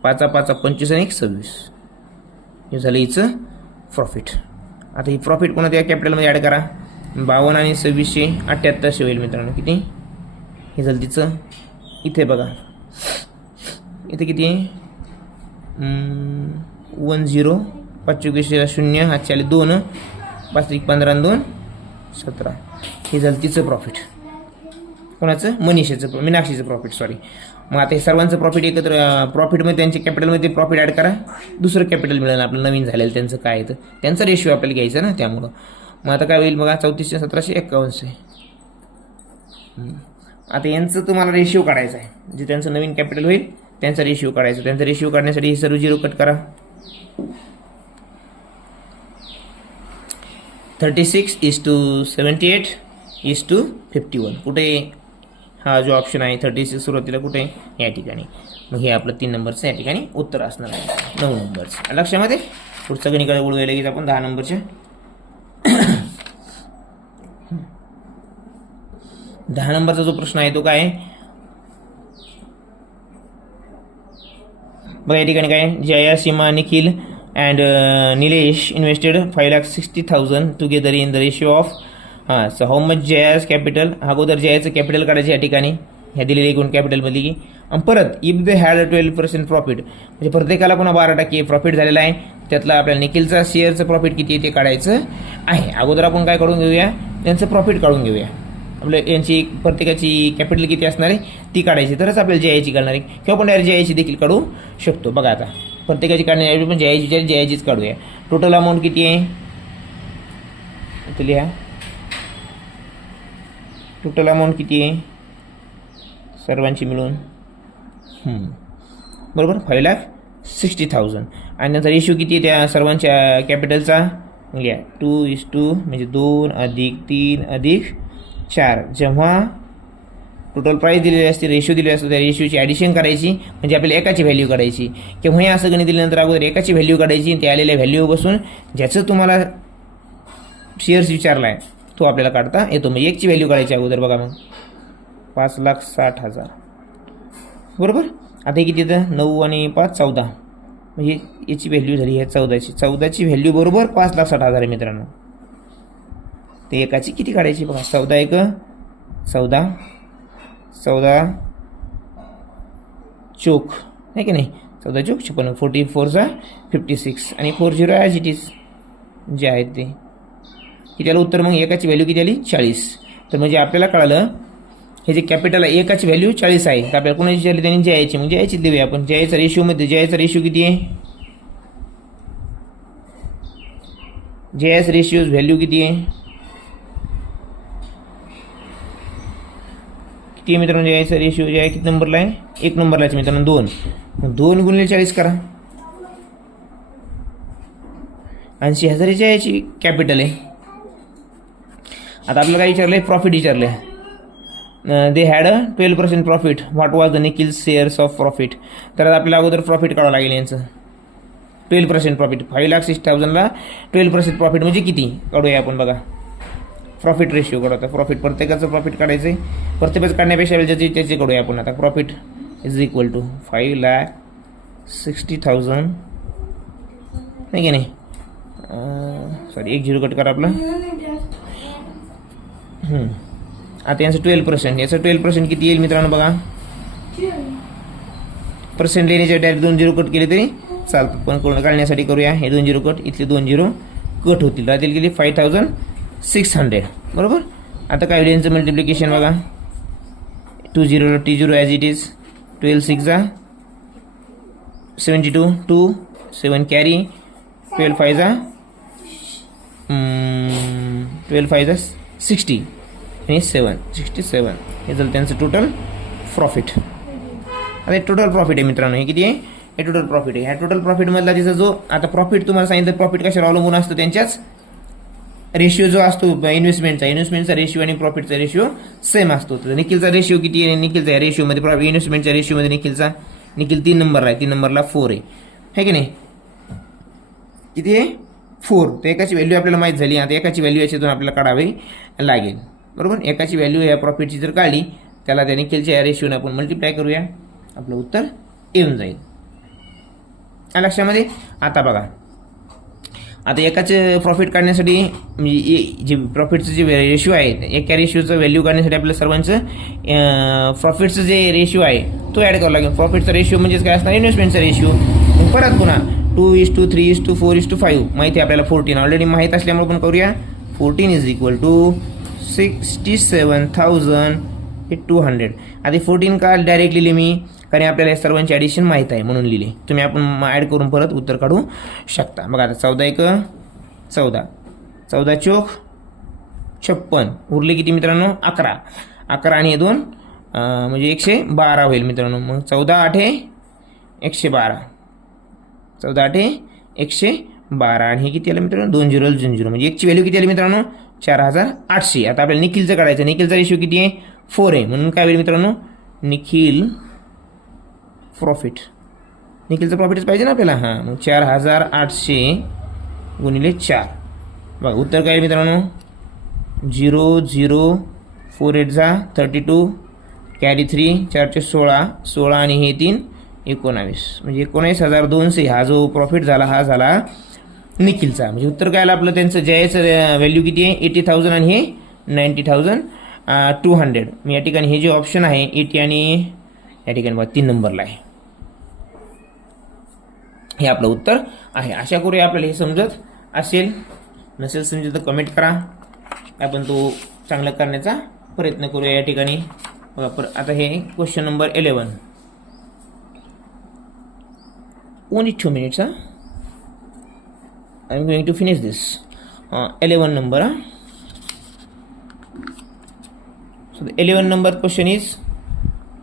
5 5 25 आणि 1 26. हे झालं हिचं प्रॉफिट. आता ही प्रॉफिट कोणा त्या कॅपिटलमध्ये ॲड करा. 52 आणि 2600 7800 होईल मित्रांनो. किती हे झालं तिचं. इथे बघा इथे किती 1 0 5 0 हातचे आले 2 5 1 15 आणि 2 17. हे झालं तिचं प्रॉफिट. कोणाचं मनीषाचं मीनाक्षीचं प्रॉफिट सॉरी. मग आता हे सर्वांचं प्रॉफिट एकत्र प्रॉफिटमध्ये त्यांच्या कॅपिटलमध्ये प्रॉफिट ॲड करा. दुसरं कॅपिटल मिळेल आपलं नवीन झालेलं त्यांचं काय आहे तर त्यांचा रेशिओ आपल्याला घ्यायचा ना त्यामुळं. मग आता काय होईल बघा 3400 1751. आता यांचं तुम्हाला रेशिओ काढायचा आहे. जे त्यांचं नवीन कॅपिटल होईल त्यांचा रेशिओ काढायचा. त्यांचा रेशिओ काढण्यासाठी हे सर्व 0 कट करा. 36:78:51. कुठे हा जो ऑप्शन आहे 36 सुरुवातीला कुठे या ठिकाणी. मग हे आपलं 3 नंबरचं या ठिकाणी उत्तर असणार आहे. 9 नंबरचं लक्षामध्ये. पुढचं गणिकडे वळूया लगेच आपण 10 नंबरच्या. 10 नंबरचा जो प्रश्न आहे तो काय बघा या ठिकाणी काय, Jaya, Seema, Nikhil and Nilesh invested 5,60,000 together in the ratio of so how much Jaya's capital. अगोदर जयाचं कॅपिटल काढायचं या ठिकाणी ह्या दिलेली एकूण कॅपिटलमध्ये की, आणि परत इफ दे हॅड 12% प्रॉफिट, म्हणजे प्रत्येकाला पुन्हा 12% प्रॉफिट झालेला आहे. त्यातला आपल्याला निखिलचा शेअरचं प्रॉफिट किती आहे ते काढायचं आहे. अगोदर आपण काय काढून घेऊया, त्यांचं प्रॉफिट काढून घेऊया. आपलं यांची प्रत्येकाची कॅपिटल किती असणार आहे ती काढायची, तरच आपल्याला जयाची काढणार आहे. किंवा आपण डायरेक्ट जयाची देखील काढू शकतो. बघा आता प्रत्येकाची काढण्याऐवजी पण जयाचीच काढूया. टोटल अमाऊंट किती आहे तर लिहा. टोटल अमाऊंट किती आहे सर्वांची मिळून बरोबर 5,60,000. आणि त्याचा रेशिओ किती आहे त्या सर्वांच्या कॅपिटलचा लिहा 2:2 म्हणजे 2 अधिक 3 अधिक 4. जेव्हा टोटल प्राईस दिलेली असते, रेशिओ दिलेली असतो, त्या रेशिओची ॲडिशन करायची म्हणजे आपल्याला एकाची व्हॅल्यू काढायची. किंवा हे असं गणित दिल्यानंतर अगोदर एकाची व्हॅल्यू काढायची आणि त्या आलेल्या व्हॅल्यू बसून ज्याचं तुम्हाला शेअर्स विचारला आहे तो आपल्याला काढता येतो. म्हणजे एकची व्हॅल्यू काढायची अगोदर. बघा मग 5,60,000 बरोबर. आता हे किती येतं 9 आणि 5 14, म्हणजे याची व्हॅल्यू झाली आहे 14ची व्हॅल्यू बरोबर 5,60,000 आहे मित्रांनो. ते एकाची किती काढायची बघा 14 1 14 14 चोक आहे की नाही 14 चोक 56 44 56 आणि 40 ॲज इट इज जे आहेत ते की त्याला उत्तर मग एकाची व्हॅल्यू किती आली 40. तर म्हणजे आपल्याला कळालं हे जे कॅपिटल आहे एकाची व्हॅल्यू 40 आहे. तर आपल्याला कोणाची विचारली त्यांनी जयाची, मग जयाचीच देऊया आपण. जयाचा रेशिओमध्ये जयाचा रेशिओ किती आहे, जयाचा रेशिओ व्हॅल्यू किती आहे किती मित्रांनो. जयाचा रेशिओ जे आहे किती नंबरला आहे 1 नंबरला आहे मित्रांनो 2. 2 गुणिले 40 करा. 80,000 जयाची कॅपिटल आहे. आता आपल्याला काय विचारलं आहे प्रॉफिट विचारलं आहे. They had 12% profit. What was the Nikhil shares of profit. तर आपल्याला अगोदर प्रॉफिट काढावं लागेल यांचं 12% प्रॉफिट. 5,60,000ला 12% प्रॉफिट म्हणजे किती काढूया आपण. बघा प्रॉफिट रेशिओ काढू. प्रॉफिट प्रत्येकाचं प्रॉफिट काढायचं आहे. प्रत्येकाचं काढण्यापेक्षा ज्याची त्याचे काढूया आपण. आता प्रॉफिट इज इक्वल टू 5,60,000 नाही की नाही. सॉरी 1 0 कट करा आपलं. आता यांचं 12%. याचं 12% किती येईल मित्रांनो बघा. पर्सेंट लिहिण्याच्या डायरेक्ट 2 0 कट केले तरी चालतं, पण कोण काढण्यासाठी करूया हे 2 0 कट. इथले 2 0 कट होतील. राहतील किती 5,600 बरोबर. आता काय होईल यांचं मल्टिप्लिकेशन बघा. 2 0 T0 as it is. 12 6 72 2 7 carry 12 5 60 आणि 7 67 हे झालं त्यांचं टोटल प्रॉफिट. आता हे टोटल प्रॉफिट आहे मित्रांनो. हे किती आहे हे टोटल प्रॉफिट आहे. ह्या टोटल प्रॉफिटमधला तिचा जो आता प्रॉफिट तुम्हाला सांगितलं प्रॉफिट कशावर अवलंबून असतं त्यांच्याच रेशिओ जो असतो इन्व्हेस्टमेंटचा रेशिओ आणि प्रॉफिटचा रेशिओ सेम असतो. तर निखिलचा रेशिओ किती आहे निखिलचा या रेशिओमध्ये इन्व्हेस्टमेंटच्या रेशिओमध्ये निखिल 3 नंबरला आहे. 3 नंबरला 4 आहे की नाही. किती आहे 4. तर एकाची व्हॅल्यू आपल्याला माहीत झाली. आता एकाची व्हॅल्यू याच्यातून आपल्याला काढावी लागेल बरोबर. एकाची व्हॅल्यू या प्रॉफिटची जर काढली त्याला त्या निखिलच्या या रेशिओने आपण मल्टिप्लाय करूया. आपलं उत्तर येऊन जाईल लक्षामध्ये. आता बघा आता एकाचे प्रॉफिट काढण्यासाठी म्हणजे जे प्रॉफिटचं जे रेशिओ आहे एका रेशिओचं व्हॅल्यू काढण्यासाठी आपल्या सर्वांचं प्रॉफिटचं जे रेशिओ आहे तो ॲड करावा लागेल. प्रॉफिटचा रेशिओ म्हणजेच काय असणार इन्व्हेस्टमेंटचा रेशिओ. परत पुन्हा 2:3:4:5 माहिती आहे आपल्याला 14 ऑलरेडी माहीत असल्यामुळे पण करूया. 14 इज इक्वल टू 67,200. आता 14 का डायरेक्ट लिहिले मी कारण आपल्याला या सर्वांची ॲडिशन माहीत आहे म्हणून लिहिले. तुम्ही आपण ॲड करून परत उत्तर काढू शकता. बघा आता 14 1 14 14 चोक 56 उरले किती मित्रांनो 11 आणि हे 2 म्हणजे 112 होईल मित्रांनो. मग 14 8 112 14 8 112 आणि हे किती आलं मित्रांनो 2 0 0 म्हणजे एकची व्हॅल्यू किती आली मित्रांनो 4,800. आता आपल्याला निखिलचं काढायचं. निखिलचा रेशिओ किती आहे 4 आहे म्हणून काय होईल मित्रांनो निखिल प्रॉफिट. निखिलचं प्रॉफिटच पाहिजे ना आपल्याला. हां मग 4,800 गुणिले 4 बघा उत्तर काय मित्रांनो 0 0 4 8 32 कॅरी 3 4 16 16 आणि हे 3 19 म्हणजे 19,200 हा जो प्रॉफिट झाला हा झाला निखिलचा. म्हणजे उत्तर काय आलं आपलं त्यांचं जयाचं व्हॅल्यू किती आहे 80,000 आणि हे 90,200. मी या ठिकाणी हे जे ऑप्शन आहे 80 आणि या ठिकाणी बघा 3 नंबरला आहे, हे आपलं उत्तर आहे. आशा करूया आपल्याला हे समजत असेल, नसेल समजत तर कमेंट करा, आपण तो चांगला करण्याचा प्रयत्न करूया. या ठिकाणी बघा आता हे question number 11. only 2 minutes. I am going to finish this. 11 number. So the 11 number question is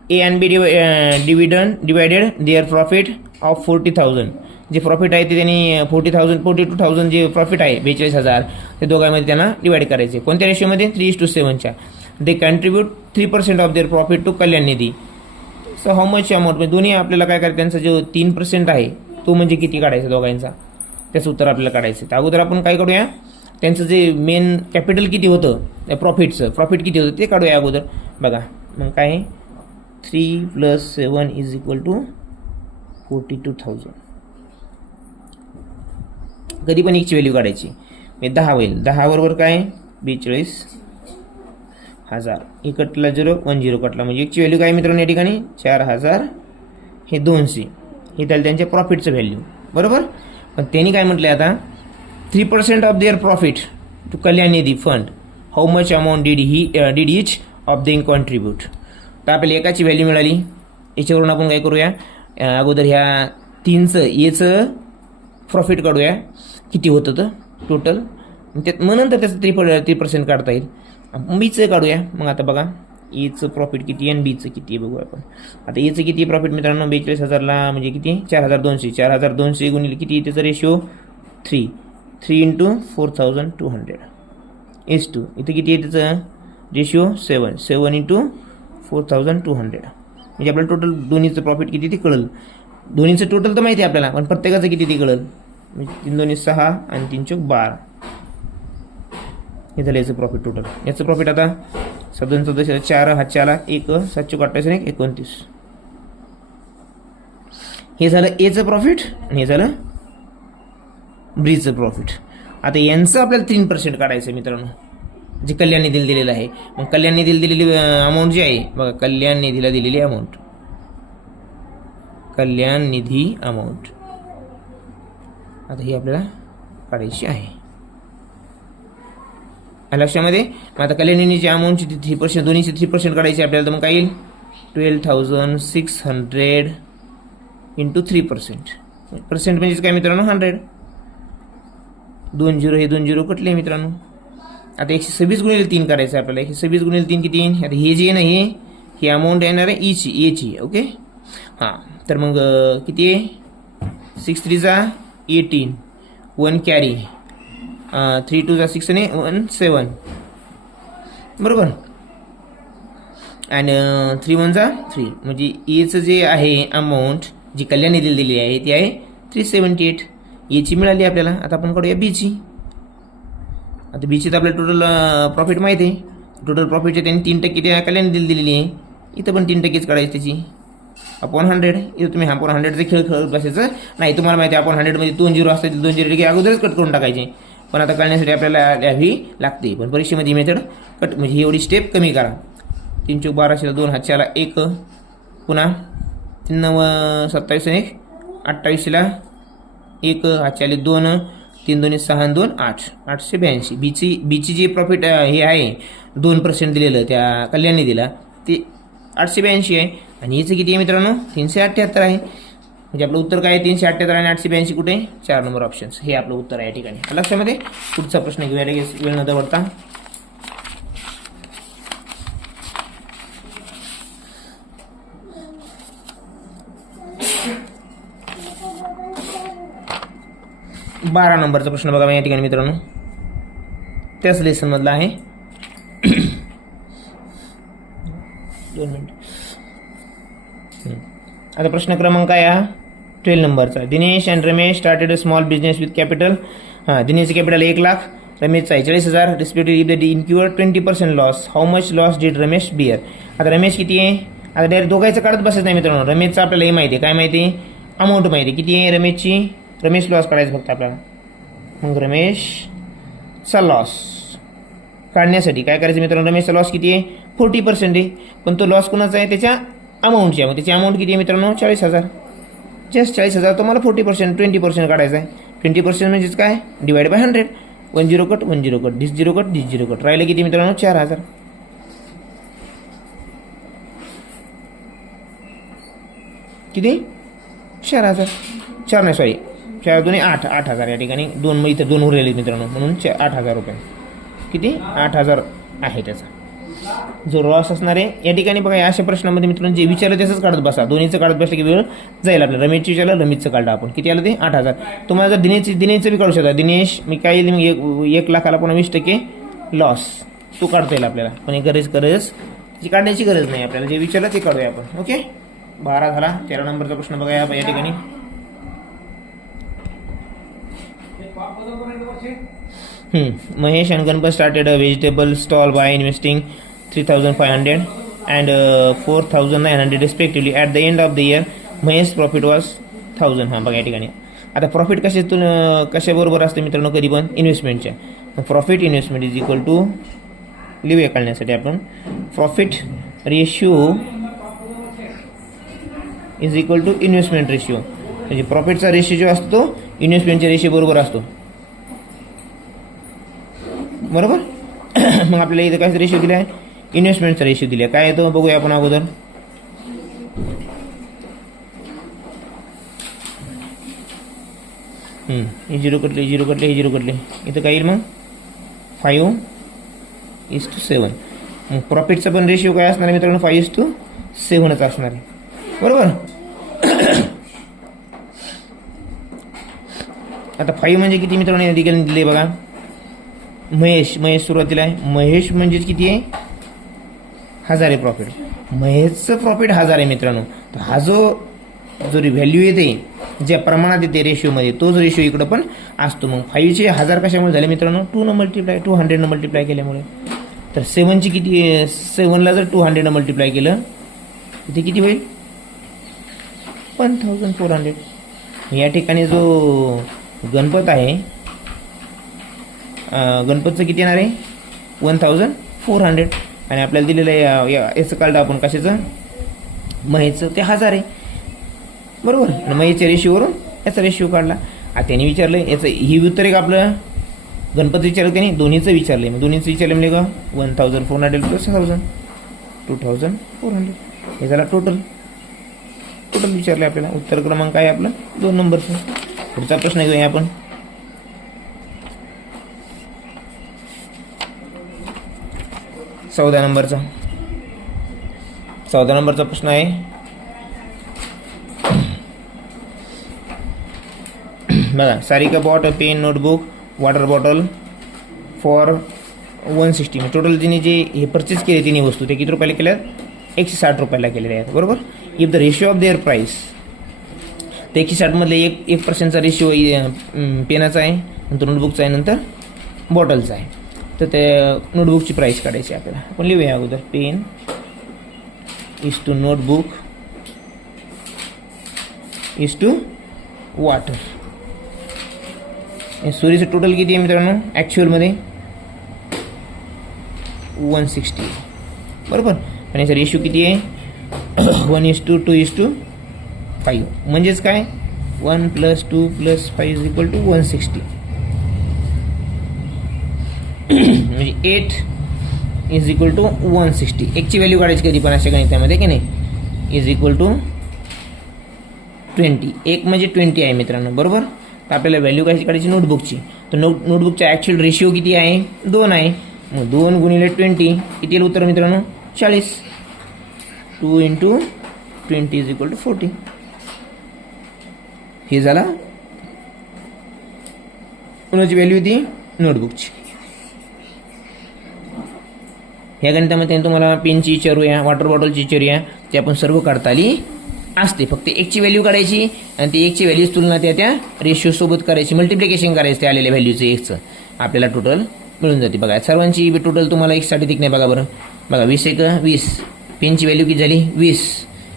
A and B divided their profit of 40,000. जे प्रॉफिट आहे ते त्यांनी 42,000 जे प्रॉफिट आहे 42,000 ते दोघांमध्ये त्यांना डिवाइड करायचे. कोणत्या रेशिओमध्ये 3:7. They contribute 3% of their profit to कल्याण निधी. सो हाऊ मच अमाऊंट, म्हणजे दोन्ही आपल्याला काय करायचं, त्यांचा जो 3% आहे तो म्हणजे किती काढायचा दोघांचा, त्याचं उत्तर आपल्याला काढायचं. तर अगोदर आपण काय करूया, त्यांचं जे मेन कॅपिटल किती होतं त्या प्रॉफिट किती होतं ते काढूया अगोदर. बघा मग काय 3 + 7 = 42,000. कधी पण एकची व्हॅल्यू काढायची, म्हणजे 10 होईल. 10 बरोबर काय 42,000. कटला 0 1 0 कटला, म्हणजे एकची व्हॅल्यू काय मित्रांनो या ठिकाणी 4,000. हे 200 हे त्याला त्यांच्या प्रॉफिटचं व्हॅल्यू बरोबर. पण त्यांनी काय म्हटलं आता 3% ऑफ देअर प्रॉफिट टू कल्याण निधी fund, how much amount did each of them contribute. तर आपल्याला एकाची व्हॅल्यू मिळाली. याच्यावरून आपण काय करूया, अगोदर ह्या 3चं याचं प्रॉफिट काढूया किती होतं तर टोटल, मग नंतर त्याचं 3% काढता येईल. बीचं काढूया. मग आता बघा एचं प्रॉफिट किती आणि बीचं किती आहे बघूया आपण. आता एचं किती प्रॉफिट मित्रांनो 42,000ला म्हणजे किती 4,200. 4,200 गुणिले किती त्याचा रेशिओ 3 × 4,200 is 2. इथं किती आहे त्याचं रेशिओ 7 × 4,200. म्हणजे आपल्याला टोटल दोन्हीचं प्रॉफिट किती ते कळलं. दोन्हीचं टोटल तर माहिती आहे आपल्याला, पण प्रत्येकाचं किती ते कळलं. म्हणजे 3 2 6 आणि 3 4 12 हे झालं याचं प्रॉफिट टोटल. याचं प्रॉफिट आता 7 14 4 हातच्याला 1 7 4 28 आणि 29. हे झालं एचं प्रॉफिट आणि हे झालं ब्रीचं प्रॉफिट. आता यांचं आपल्याला 3% काढायचं आहे मित्रांनो, जे कल्याण निधीला दिलेलं आहे. मग कल्याण निधीला दिलेली अमाऊंट जी आहे बघा, कल्याण निधीला दिलेली अमाऊंट, कल्याण निधी अमाऊंट आता ही आपल्याला काढायची आहे लक्षामध्ये. मग आता कल्याण निधीची अमाऊंटची 3% दोन्हीची 3% काढायची आपल्याला. तर मग काय येईल 12,600 × 3%. पर्सेंट म्हणजे काय मित्रांनो 100. 2 0 हे 2 0 कटले मित्रांनो. आता 126 गुणिले 3 करायचं आपल्याला. 126 गुणिले 3 किती येईल. आता हे जे आहे ना हे अमाऊंट येणार आहे एची ओके. हां तर मग किती आहे 6 3 18 1 कॅरी 3 2 6 आणि 1 7 बरोबर. आणि 3 1 3 म्हणजे एचं जे आहे अमाऊंट जी कल्याण निधीला दिलेली आहे ती आहे 378. एची मिळाली आपल्याला. आता आपण काढूया बीची. आता बीची तर आपल्याला टोटल प्रॉफिट माहिती आहे. टोटल प्रॉफिटचे त्यांनी 3% त्या कल्याण निधीला दिलेली आहे. इथं पण 3%च काढायची त्याची अपॉन 100. इथं तुम्ही अपॉन 100चे खेळ खेळत बसायचं नाही. तुम्हाला माहिती आहे अपॉन 100मध्ये 2 0 असतात. 2 0 अगोदरच कट करून टाकायचे. पण आता कळण्यासाठी आपल्याला द्यावी लागते. पण परीक्षेमध्ये मेथड कट म्हणजे ही एवढी स्टेप कमी करा. 3 4 12 2 हातच्याला 1 पुन्हा 3 9 27 आणि 28 1 हातच्याला 2 3 2 6 2 8 882. बीची जे प्रॉफिट हे आहे 2% दिलेलं त्या कल्याण निधीला ते 882 आहे. आणि याचं किती आहे मित्रांनो 378 आहे. म्हणजे आपलं उत्तर काय आहे 378 आणि 882 कुठे 4 नंबर ऑप्शन्स हे आपलं उत्तर आहे या ठिकाणी लक्षामध्ये. पुढचा प्रश्न घेऊया लगेच वेळ न दवडता. बारा नंबरचा प्रश्न बघा या ठिकाणी मित्रांनो त्याच लेसन मधला आहे. 2 मिनिट. आता प्रश्न क्रमांक आहे हा 12 नंबरचा. Dinesh and Ramesh started a small business with capital. दिनेशचं कॅपिटल 1 लाख, रमेशचा 40,000. Respective if the incur 20% loss, how much loss did Ramesh bear. आता रमेश किती आहे आता डायरेक्ट दोघांचं काढत बसत नाही मित्रांनो. रमेशचं आपल्याला हे माहिती आहे, काय माहिती आहे, अमाऊंट माहिती आहे किती आहे रमेशची. रमेश लॉस काढायचं फक्त आपल्याला. मग रमेशचा लॉस काढण्यासाठी काय करायचं मित्रांनो, रमेशचा लॉस किती आहे 40% आहे. पण तो लॉस कोणाचा आहे, त्याच्या अमाऊंटची आहे. मग त्याची अमाऊंट किती आहे मित्रांनो 40,000. जस्ट 40,000 तुम्हाला 40% 20% काढायचं आहे. 20% म्हणजेच काय, डिवाइड बाय 100. 10 कट 10 कट, डिस 0 कट डिस 0 कट, राहिले किती मित्रांनो 4,000. किती 4,000. 4 नाही सॉरी 4 2 8,000 या ठिकाणी 2 इथे 2 उरलेले मित्रांनो, म्हणून 8,000 रुपये. किती 8,000 आहे त्याचा जो लॉस असणार आहे. या ठिकाणी बघा या अशा प्रश्नामध्ये मित्रांनो जे विचारलं त्याचंच काढत बसा. दोन्हीचं काढत बसलं की वेळ जाईल आपल्याला. रमेशचं विचारलं, रमेशचं काढलं आपण, किती आलं ते 8,000. तुम्हाला जर दिनेशचं बी काढू शकता. दिनेश मी काय 1 लाखाला पुन्हा 20% लॉस तो काढता येईल आपल्याला. पण गरज त्याची काढण्याची गरज नाही आपल्याला. जे विचारलं ते काढूया आपण. ओके 12 झाला. 13 नंबरचा प्रश्न बघा या ठिकाणी. Mahesh and Ganpat started a vegetable stall by investing 3,500 and 4,900 respectively. At the end of the year, Mahesh profit was 1,000. हां बघा या ठिकाणी आता प्रॉफिट कशाबरोबर असतं मित्रांनो, कधी पण इन्व्हेस्टमेंटच्या. Profit investment is equal to live काढण्यासाठी आपण profit ratio is equal to investment ratio. म्हणजे प्रॉफिटचा रेशिओ जो असतो इन्व्हेस्टमेंटच्या रेशिओ बरोबर असतो. बरोबर मग आपल्याला इथं काय रेशिओ दिला आहे, इन्व्हेस्टमेंटचा रेशिओ दिला आहे. काय येतो बघूया आपण अगोदर. हे 0 कटले 0 कटले हे 0 कटले. इथं काय येईल मग 5:7. मग प्रॉफिटचा पण रेशिओ काय असणार आहे मित्रांनो 5:7च असणार आहे. बरोबर आता 5 म्हणजे किती मित्रांनो या ठिकाणी दिले बघा. महेश सुरुवातीला आहे. महेश म्हणजे किती आहे 1,000 आहे प्रॉफिट. महेशचं प्रॉफिट 1,000 आहे मित्रांनो. तर हा जो व्हॅल्यू येते ज्या प्रमाणात येते रेशिओमध्ये तोच रेशिओ इकडं पण असतो. मग 5चे 1,000 कशामुळे झाले मित्रांनो 200 मल्टिप्लाय केल्यामुळे. तर 7ची किती 7ला जर 200 मल्टिप्लाय केलं इथे किती होईल 1,400. या ठिकाणी जो गणपत आहे गणपतचं किती येणार आहे 1,400 आणि आपल्याला दिलेलं आहे याचं काढलं आपण कशाचं महेशचं ते 1,000 आहे. बरोबर महेशच्या रेशिओवरून याचा रेशिओ काढला. आता त्यांनी विचारलं याचं ही उत्तर आहे का आपलं गणपत विचारलं त्यांनी दोन्हीचं विचारलं. मग दोन्हीचं विचारलं म्हणजे का 1,400 प्लस 1,000 2,400 हे झाला टोटल विचारलं आपल्याला. उत्तर क्रमांक आहे आपलं 2 नंबरचं. पुढचा प्रश्न घेऊया आपण. चौदा नंबरचा प्रश्न आहे. बघा Sarika bought a pen notebook water bottle for 160. Total तिने जे हे परचेस केले तिने वस्तू ते किती रुपयाला केल्यात 160 रुपयाला केलेले आहेत. बरोबर if the ratio of their price तर 160 मधले 1% रेशिओ पेनाचा आहे, नंतर नोटबुकचा आहे, नंतर बॉटलचा आहे. तर त्या नोटबुकची प्राईस काढायची आपल्याला. आपण लिहूया अगोदर pen is to notebook is to water. स्टोरीचं टोटल किती आहे मित्रांनो ॲक्च्युअलमध्ये 160. बरोबर आणि याचा रेशिओ किती आहे 1:2:5 म्हणजेच काय 1 + 2 + 5 = 160. म्हणजे 8 = 160. एकची व्हॅल्यू काढायची कधी पण अशा गणितामध्ये की नाही = 20. 1 म्हणजे 20 आहे मित्रांनो. बरोबर तर आपल्याला व्हॅल्यू कशी काढायची नोटबुकची. तर नोटबुकचा ॲक्च्युअल रेशिओ किती आहे 2 आहे. मग 2 × 20 किती येईल उत्तर मित्रांनो 40. 2 × 20 = 40. हे झाला कोणाची व्हॅल्यू होती नोटबुकची. ह्या गणितामध्ये तुम्हाला पेनची विचारूया वॉटर बॉटलची विचारूया ते आपण सर्व काढता आली असते. फक्त एकची व्हॅल्यू काढायची आणि ती एकची व्हॅल्यूज तुलना त्या रेशिओसोबत करायची मल्टिप्लिकेशन करायचं ते आलेल्या व्हॅल्यूचं एकचं आपल्याला टोटल मिळून जाते. बघा सर्वांची टोटल तुम्हाला एकसाठी दिक नाही. बघा बरं बघा 20 × 20 पेनची व्हॅल्यू किती झाली 20,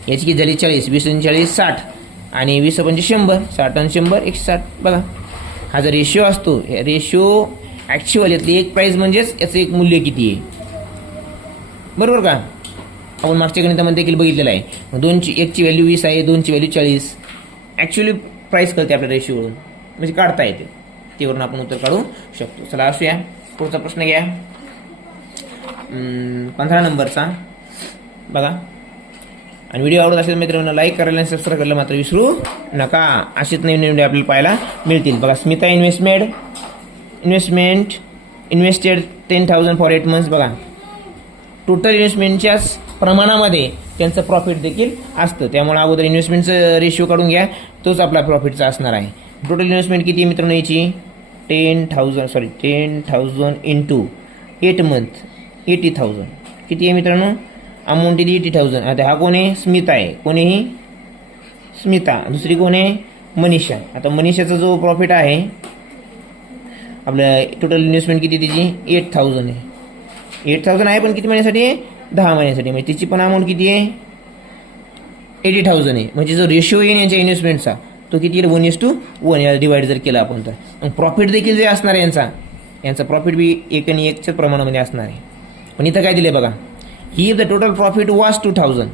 याची किती झाली 40, 20 आणि 40 60 आणि 20 म्हणजे 100, 60 आणि 100 160. बघा हा जर रेशिओ असतो, रेशिओ ॲक्च्युअल यातली एक प्राईस म्हणजेच याचं एक मूल्य किती आहे, बरोबर का. आपण मागच्या गणितामध्ये देखील बघितलेलं आहे. 1ची व्हॅल्यू 20 आहे, 2ची व्हॅल्यू 40. ॲक्च्युअली प्राईस कळते आपल्या रेशिओवरून, म्हणजे काढता येते, त्यावरून आपण उत्तर काढू शकतो. चला असूया, पुढचा प्रश्न घ्या 15 नंबरचा. बघा, आणि व्हिडिओ आवडत असेल मित्रांनो लाईक करायला आणि सबस्क्राईब करायला मात्र विसरू नका. असेच नवीन व्हिडिओ आपल्याला पाहायला मिळतील. बघा, स्मिता इन्व्हेस्टेड 10,000 फॉर 8 मंथ्स. बघा, टोटल इन्व्हेस्टमेंटच्याच प्रमाणामध्ये त्यांचं प्रॉफिट देखील असतं, त्यामुळे अगोदर इन्व्हेस्टमेंटचं रेशिओ काढून घ्या, तोच आपला प्रॉफिटचा असणार आहे. टोटल इन्व्हेस्टमेंट किती आहे मित्रांनो याची 10,000 इंटू 8 मंथ 80,000 किती आहे मित्रांनो, अमाऊंट किती 80,000. आता हा कोण आहे, स्मिता आहे. कोणीही स्मिता, दुसरी कोण आहे मनीषा. आता मनीषाचा जो प्रॉफिट आहे, आपल्या टोटल इन्व्हेस्टमेंट किती त्याची 8,000 आहे. 8,000 आहे, पण किती महिन्यासाठी आहे 10 महिन्यासाठी, म्हणजे तिची पण अमाऊंट किती आहे 80,000 आहे. म्हणजे जो रेशिओ येईल यांच्या इन्व्हेस्टमेंटचा तो किती 1:1 या डिवाइड जर केला आपण तर. मग प्रॉफिट देखील जे असणार आहे यांचा प्रॉफिट बी 1 आणि 1च्याच प्रमाणामध्ये असणार आहे. पण इथं काय दिले बघा, ही the total profit was 2,000.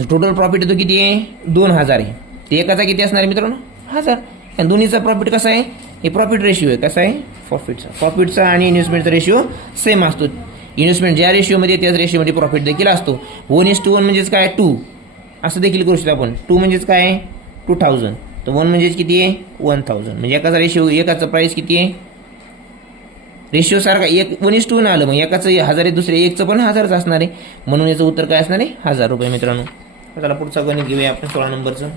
Total profit तो किती आहे 2,000 आहे. ते एकाचा किती असणार आहे मित्रांनो 1,000. आणि दोन्हीचा प्रॉफिट कसा आहे, हे प्रॉफिट रेशिओ आहे. कसा आहे प्रॉफिटचा आणि इन्व्हेस्टमेंटचा रेशिओ सेम असतो. इन्व्हेस्टमेंट ज्या रेशिओमध्ये त्याच रेशिओमध्ये प्रॉफिट देखील असतो. 1:1 म्हणजेच काय 2 असं देखील करू शकतो आपण. 2 म्हणजेच काय 2,000, तर 1 म्हणजेच किती आहे 1,000. म्हणजे एकाचा रेशिओ, एकाचा प्राईस किती आहे रेशिओ सारखा 1:1 आलं, मग एकाचं 1,000 आहे, दुसरे एकचं पण 1,000च असणार आहे. म्हणून याचं उत्तर काय असणार आहे 1,000 रुपये मित्रांनो. चला पुढचा गणित घेऊया आपण 16 नंबरचं.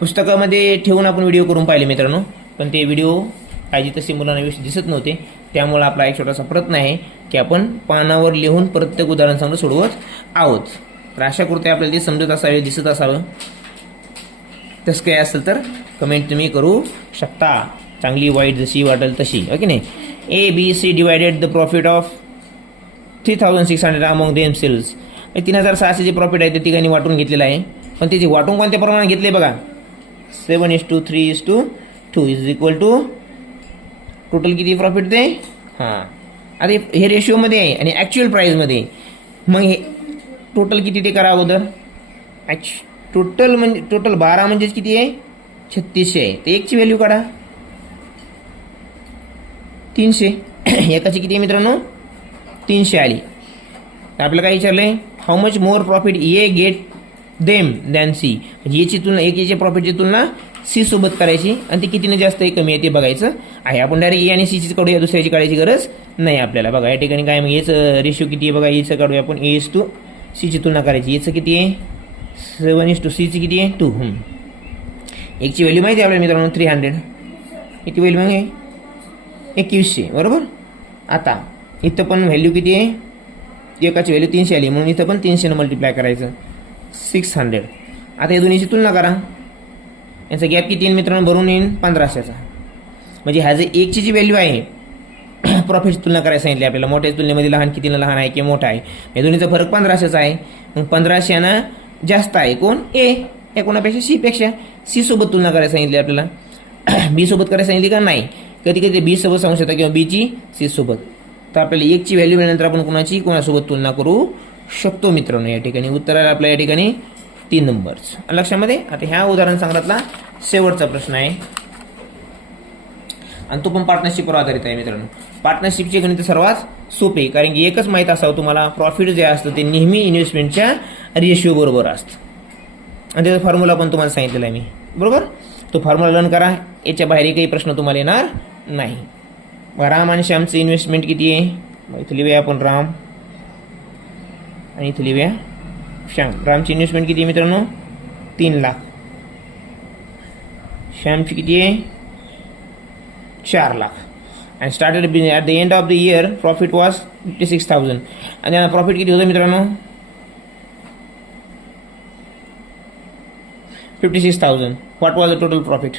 पुस्तकामध्ये ठेवून आपण व्हिडिओ करून पाहिले मित्रांनो, पण ते व्हिडिओ पाहिजे तसे मुलांना व्यवस्थित दिसत नव्हते. त्यामुळे आपला एक छोटासा प्रयत्न आहे की आपण पानावर लिहून प्रत्येक उदाहरण सांगून सोडवत आहोत. तर आशा करते आपल्याला ते समजत असावे, दिसत असावं. तसं काही असेल तर कमेंट तुम्ही करू शकता, चांगली वाईट जशी वाटेल तशी, ओके नाही. ABC divided the profit of 3,600 among themselves. 3,600 जे प्रॉफिट आहे ते तिघांनी वाटून घेतलेलं आहे. पण त्याची वाटून कोणत्या प्रमाणात घेतले बघा, 7:3:2 इज इक्वल टू टोटल किती प्रॉफिट ते. हां, आता हे रेशिओमध्ये आहे आणि ॲक्च्युअल प्राईजमध्ये. मग हे टोटल किती ते करा अगोदर. टोटल 12 म्हणजेच किती आहे 3600 आहे. तर एकची व्हॅल्यू काढा 300. एकाची किती आहे मित्रांनो 300 आली. तर आपल्याला काय विचारलं आहे, how much more profit A get them than C. म्हणजे याची तुलना, एकीच्या प्रॉफिटची तुलना सी सोबत करायची आणि ती कितीने जास्त आहे कमी आहे ते बघायचं आहे. आपण डायरेक्ट ए आणि सीचीच काढूया, दुसऱ्याची काढायची गरज नाही आपल्याला. बघा या ठिकाणी काय, मग याचं रेशिओ किती आहे बघा, एचं काढूया आपण. A:C ची तुलना करायची. याचं किती आहे 7:C ची किती आहे 2. एकची व्हॅल्यू माहिती आहे आपल्याला मित्रांनो 300. किती व्हॅल्यू आहे 2100 बरोबर. आता इथं पण व्हॅल्यू किती आहे, एकाची व्हॅल्यू 300 आली, म्हणून इथं पण 300 मल्टिप्लाय करायचं 600. आता या दोन्हीची तुलना करा, याचा गॅप किती येईल मित्रांनो भरून येईल 1500चा. म्हणजे ह्या जे एकची जी व्हॅल्यू आहे प्रॉफिटची तुलना करायला सांगितली आपल्याला, मोठ्या तुलनेमध्ये लहान कितीनं लहान आहे किंवा मोठा आहे, या दोन्हीचा फरक 1500चा आहे. मग 1500 जास्त आहे कोण ए, या कोणापेक्षा सी पेक्षा. सी सोबत तुलना करायला सांगितली आपल्याला, बी सोबत करायला सांगितली का नाही. कधी कधी बी सोबत सांगू शकता किंवा बीची सी सोबत. तर आपल्याला एकची व्हॅल्यू मिळाल्यानंतर आपण कोणासोबत तुलना करू शकतो मित्रांनो. या ठिकाणी उत्तर आहे आपल्या या ठिकाणी 3 नंबर्स लक्षामध्ये. आता ह्या उदाहरण संग्रहातला शेवटचा प्रश्न आहे आणि तो पण पार्टनरशिपवर आधारित आहे मित्रांनो. पार्टनरशिपचे गणित सर्वात सोपे, कारण की एकच माहीत असावं तुम्हाला, प्रॉफिट जे असतं ते नेहमी इन्व्हेस्टमेंटच्या रेशिओ बरोबर असतं. आणि त्याचा फॉर्म्युला पण तुम्हाला सांगितलेला आहे मी बरोबर. तो फॉर्म्युला लर्न करा, याच्या बाहेर काही प्रश्न तुम्हाला येणार नाही. राम आणि श्यामचं इन्व्हेस्टमेंट किती आहे, इथं लिहूया आपण राम आणि इथं लिहूया श्याम. रामची इन्व्हेस्टमेंट किती आहे मित्रांनो 3 लाख. श्यामची किती आहे 4 लाख. आणि started at the end of the year profit was 56,000. आणि त्यांना प्रॉफिट किती होतं मित्रांनो 56,000. What was the total profit.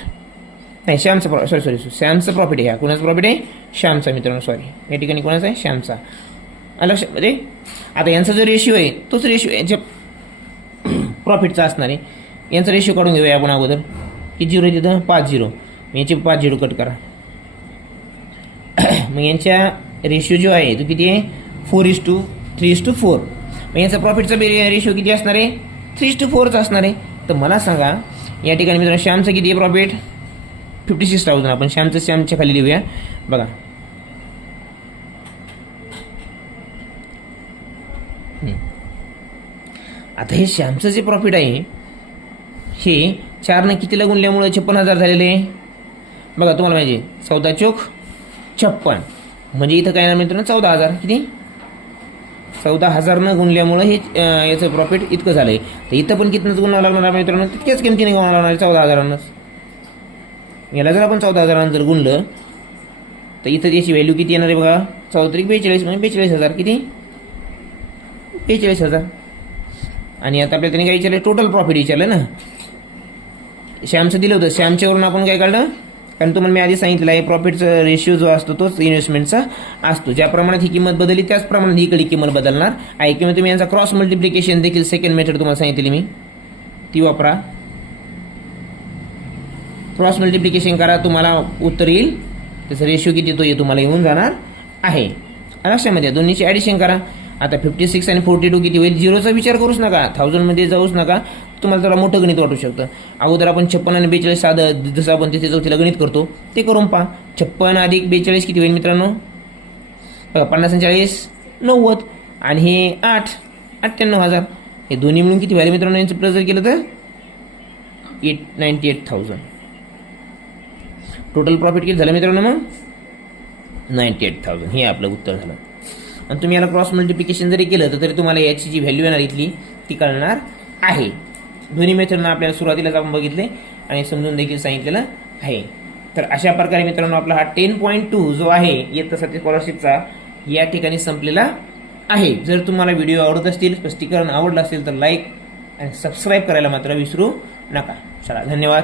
नाही श्यामचा सॉरी श्यामचं प्रॉफिट आहे. हा कुणाचा प्रॉफिट आहे? श्यामचा मित्रांनो. सॉरी या ठिकाणी कोणाचा आहे? श्यामचा. लक्षामध्ये आता यांचा जो रेशिओ आहे तोच रेशिओ यांच्या प्रॉफिटचा असणार आहे. यांचा रेशिओ काढून घेऊया आपण अगोदर. किती झिरो आहे तिथं? 5 झिरो. यांचे 5 झिरो कट करा. मग यांच्या रेशिओ जो आहे तो किती आहे? 4:3:4. मग यांचा प्रॉफिटचा रेशिओ किती असणार आहे? 3:4चा असणार आहे. तर मला सांगा या ठिकाणी मित्रांनो श्यामचं किती आहे प्रॉफिट? 56,000. आपण श्यामच्या खाली लिहूया बघा. आता हे श्यामचं जे प्रॉफिट आहे हे 4ने कितीला गुणल्यामुळे 56,000 झालेले आहे बघा. तुम्हाला माहिती 14 चोक 56 म्हणजे इथं काय ना मित्रांनो 14,000. किती? 14,000 गुणल्यामुळे हे याचं प्रॉफिट इतकं झालंय. तर इथं पण कितनंच गुणावं लागणार आहे मित्रांनो? तितक्याच किमतीने गुणावं लागणार आहे 14,000. याला जर आपण 14,000 जर गुणलं तर इथं त्याची व्हॅल्यू किती येणार आहे बघा? 14 42 म्हणजे 42,000. किती? 42,000. आणि आता आपल्याला त्यांनी काय विचारलं? टोटल प्रॉफिट विचारलं ना. श्यामचं दिलं होतं. श्यामच्यावरून आपण काय काढलं? कारण तुम्हाला मी आधी सांगितलं आहे प्रॉफिटचा रेशिओ जो असतो तोच इन्व्हेस्टमेंटचा असतो. ज्या प्रमाणात ही किंमत बदलली त्याच प्रमाणात ही इकडे किंमत बदलणार आहे. किंवा तुम्ही यांचा क्रॉस मल्टिप्लिकेशन देखील सेकंड मेथड तुम्हाला सांगितली मी ती वापरा. क्रॉस मल्टिप्लिकेशन करा तुम्हाला उत्तर येईल. त्याचा रेशिओ किती तो तुम्हाला येऊन जाणार आहे. लक्षामध्ये दोन्हीची ॲडिशन करा. आता 56 आणि 42 किती होईल? झिरोचा विचार करूच नका. 1000मध्ये जाऊच नका. तुम्हाला जरा मोठं गणित वाटू शकतं. अगोदर आपण 56 आणि 42 साधं जसं आपण तिथे चौथीला गणित करतो ते करून पहा. 56 अधिक 42 किती होईल मित्रांनो? 50 आणि 40 90 आणि हे 98,000. हे दोन्ही मिळून किती व्हायला मित्रांनो? यांचं प्लस जर केलं तर 98,000. टोटल प्रॉफिट किती झालं मित्रांनो? मग 98,000 हे आपलं उत्तर झालं. आणि तुम्ही याला क्रॉस मल्टिप्लिकेशन जरी केलं तर तरी तुम्हाला याची जी व्हॅल्यू येणार इथली ती कळणार आहे. दोन्ही मेथडनं आपल्याला सुरुवातीलाच आपण बघितले आणि समजून देखील सांगितलेलं आहे. तर अशा प्रकारे मित्रांनो आपला हा 10.2 जो आहे इयत्ता 7 स्कॉलरशिपचा या ठिकाणी संपलेला आहे. जर तुम्हाला व्हिडिओ आवडत असतील, स्पष्टीकरण आवडलं असेल तर लाईक आणि सबस्क्राईब करायला मात्र विसरू नका. चला धन्यवाद.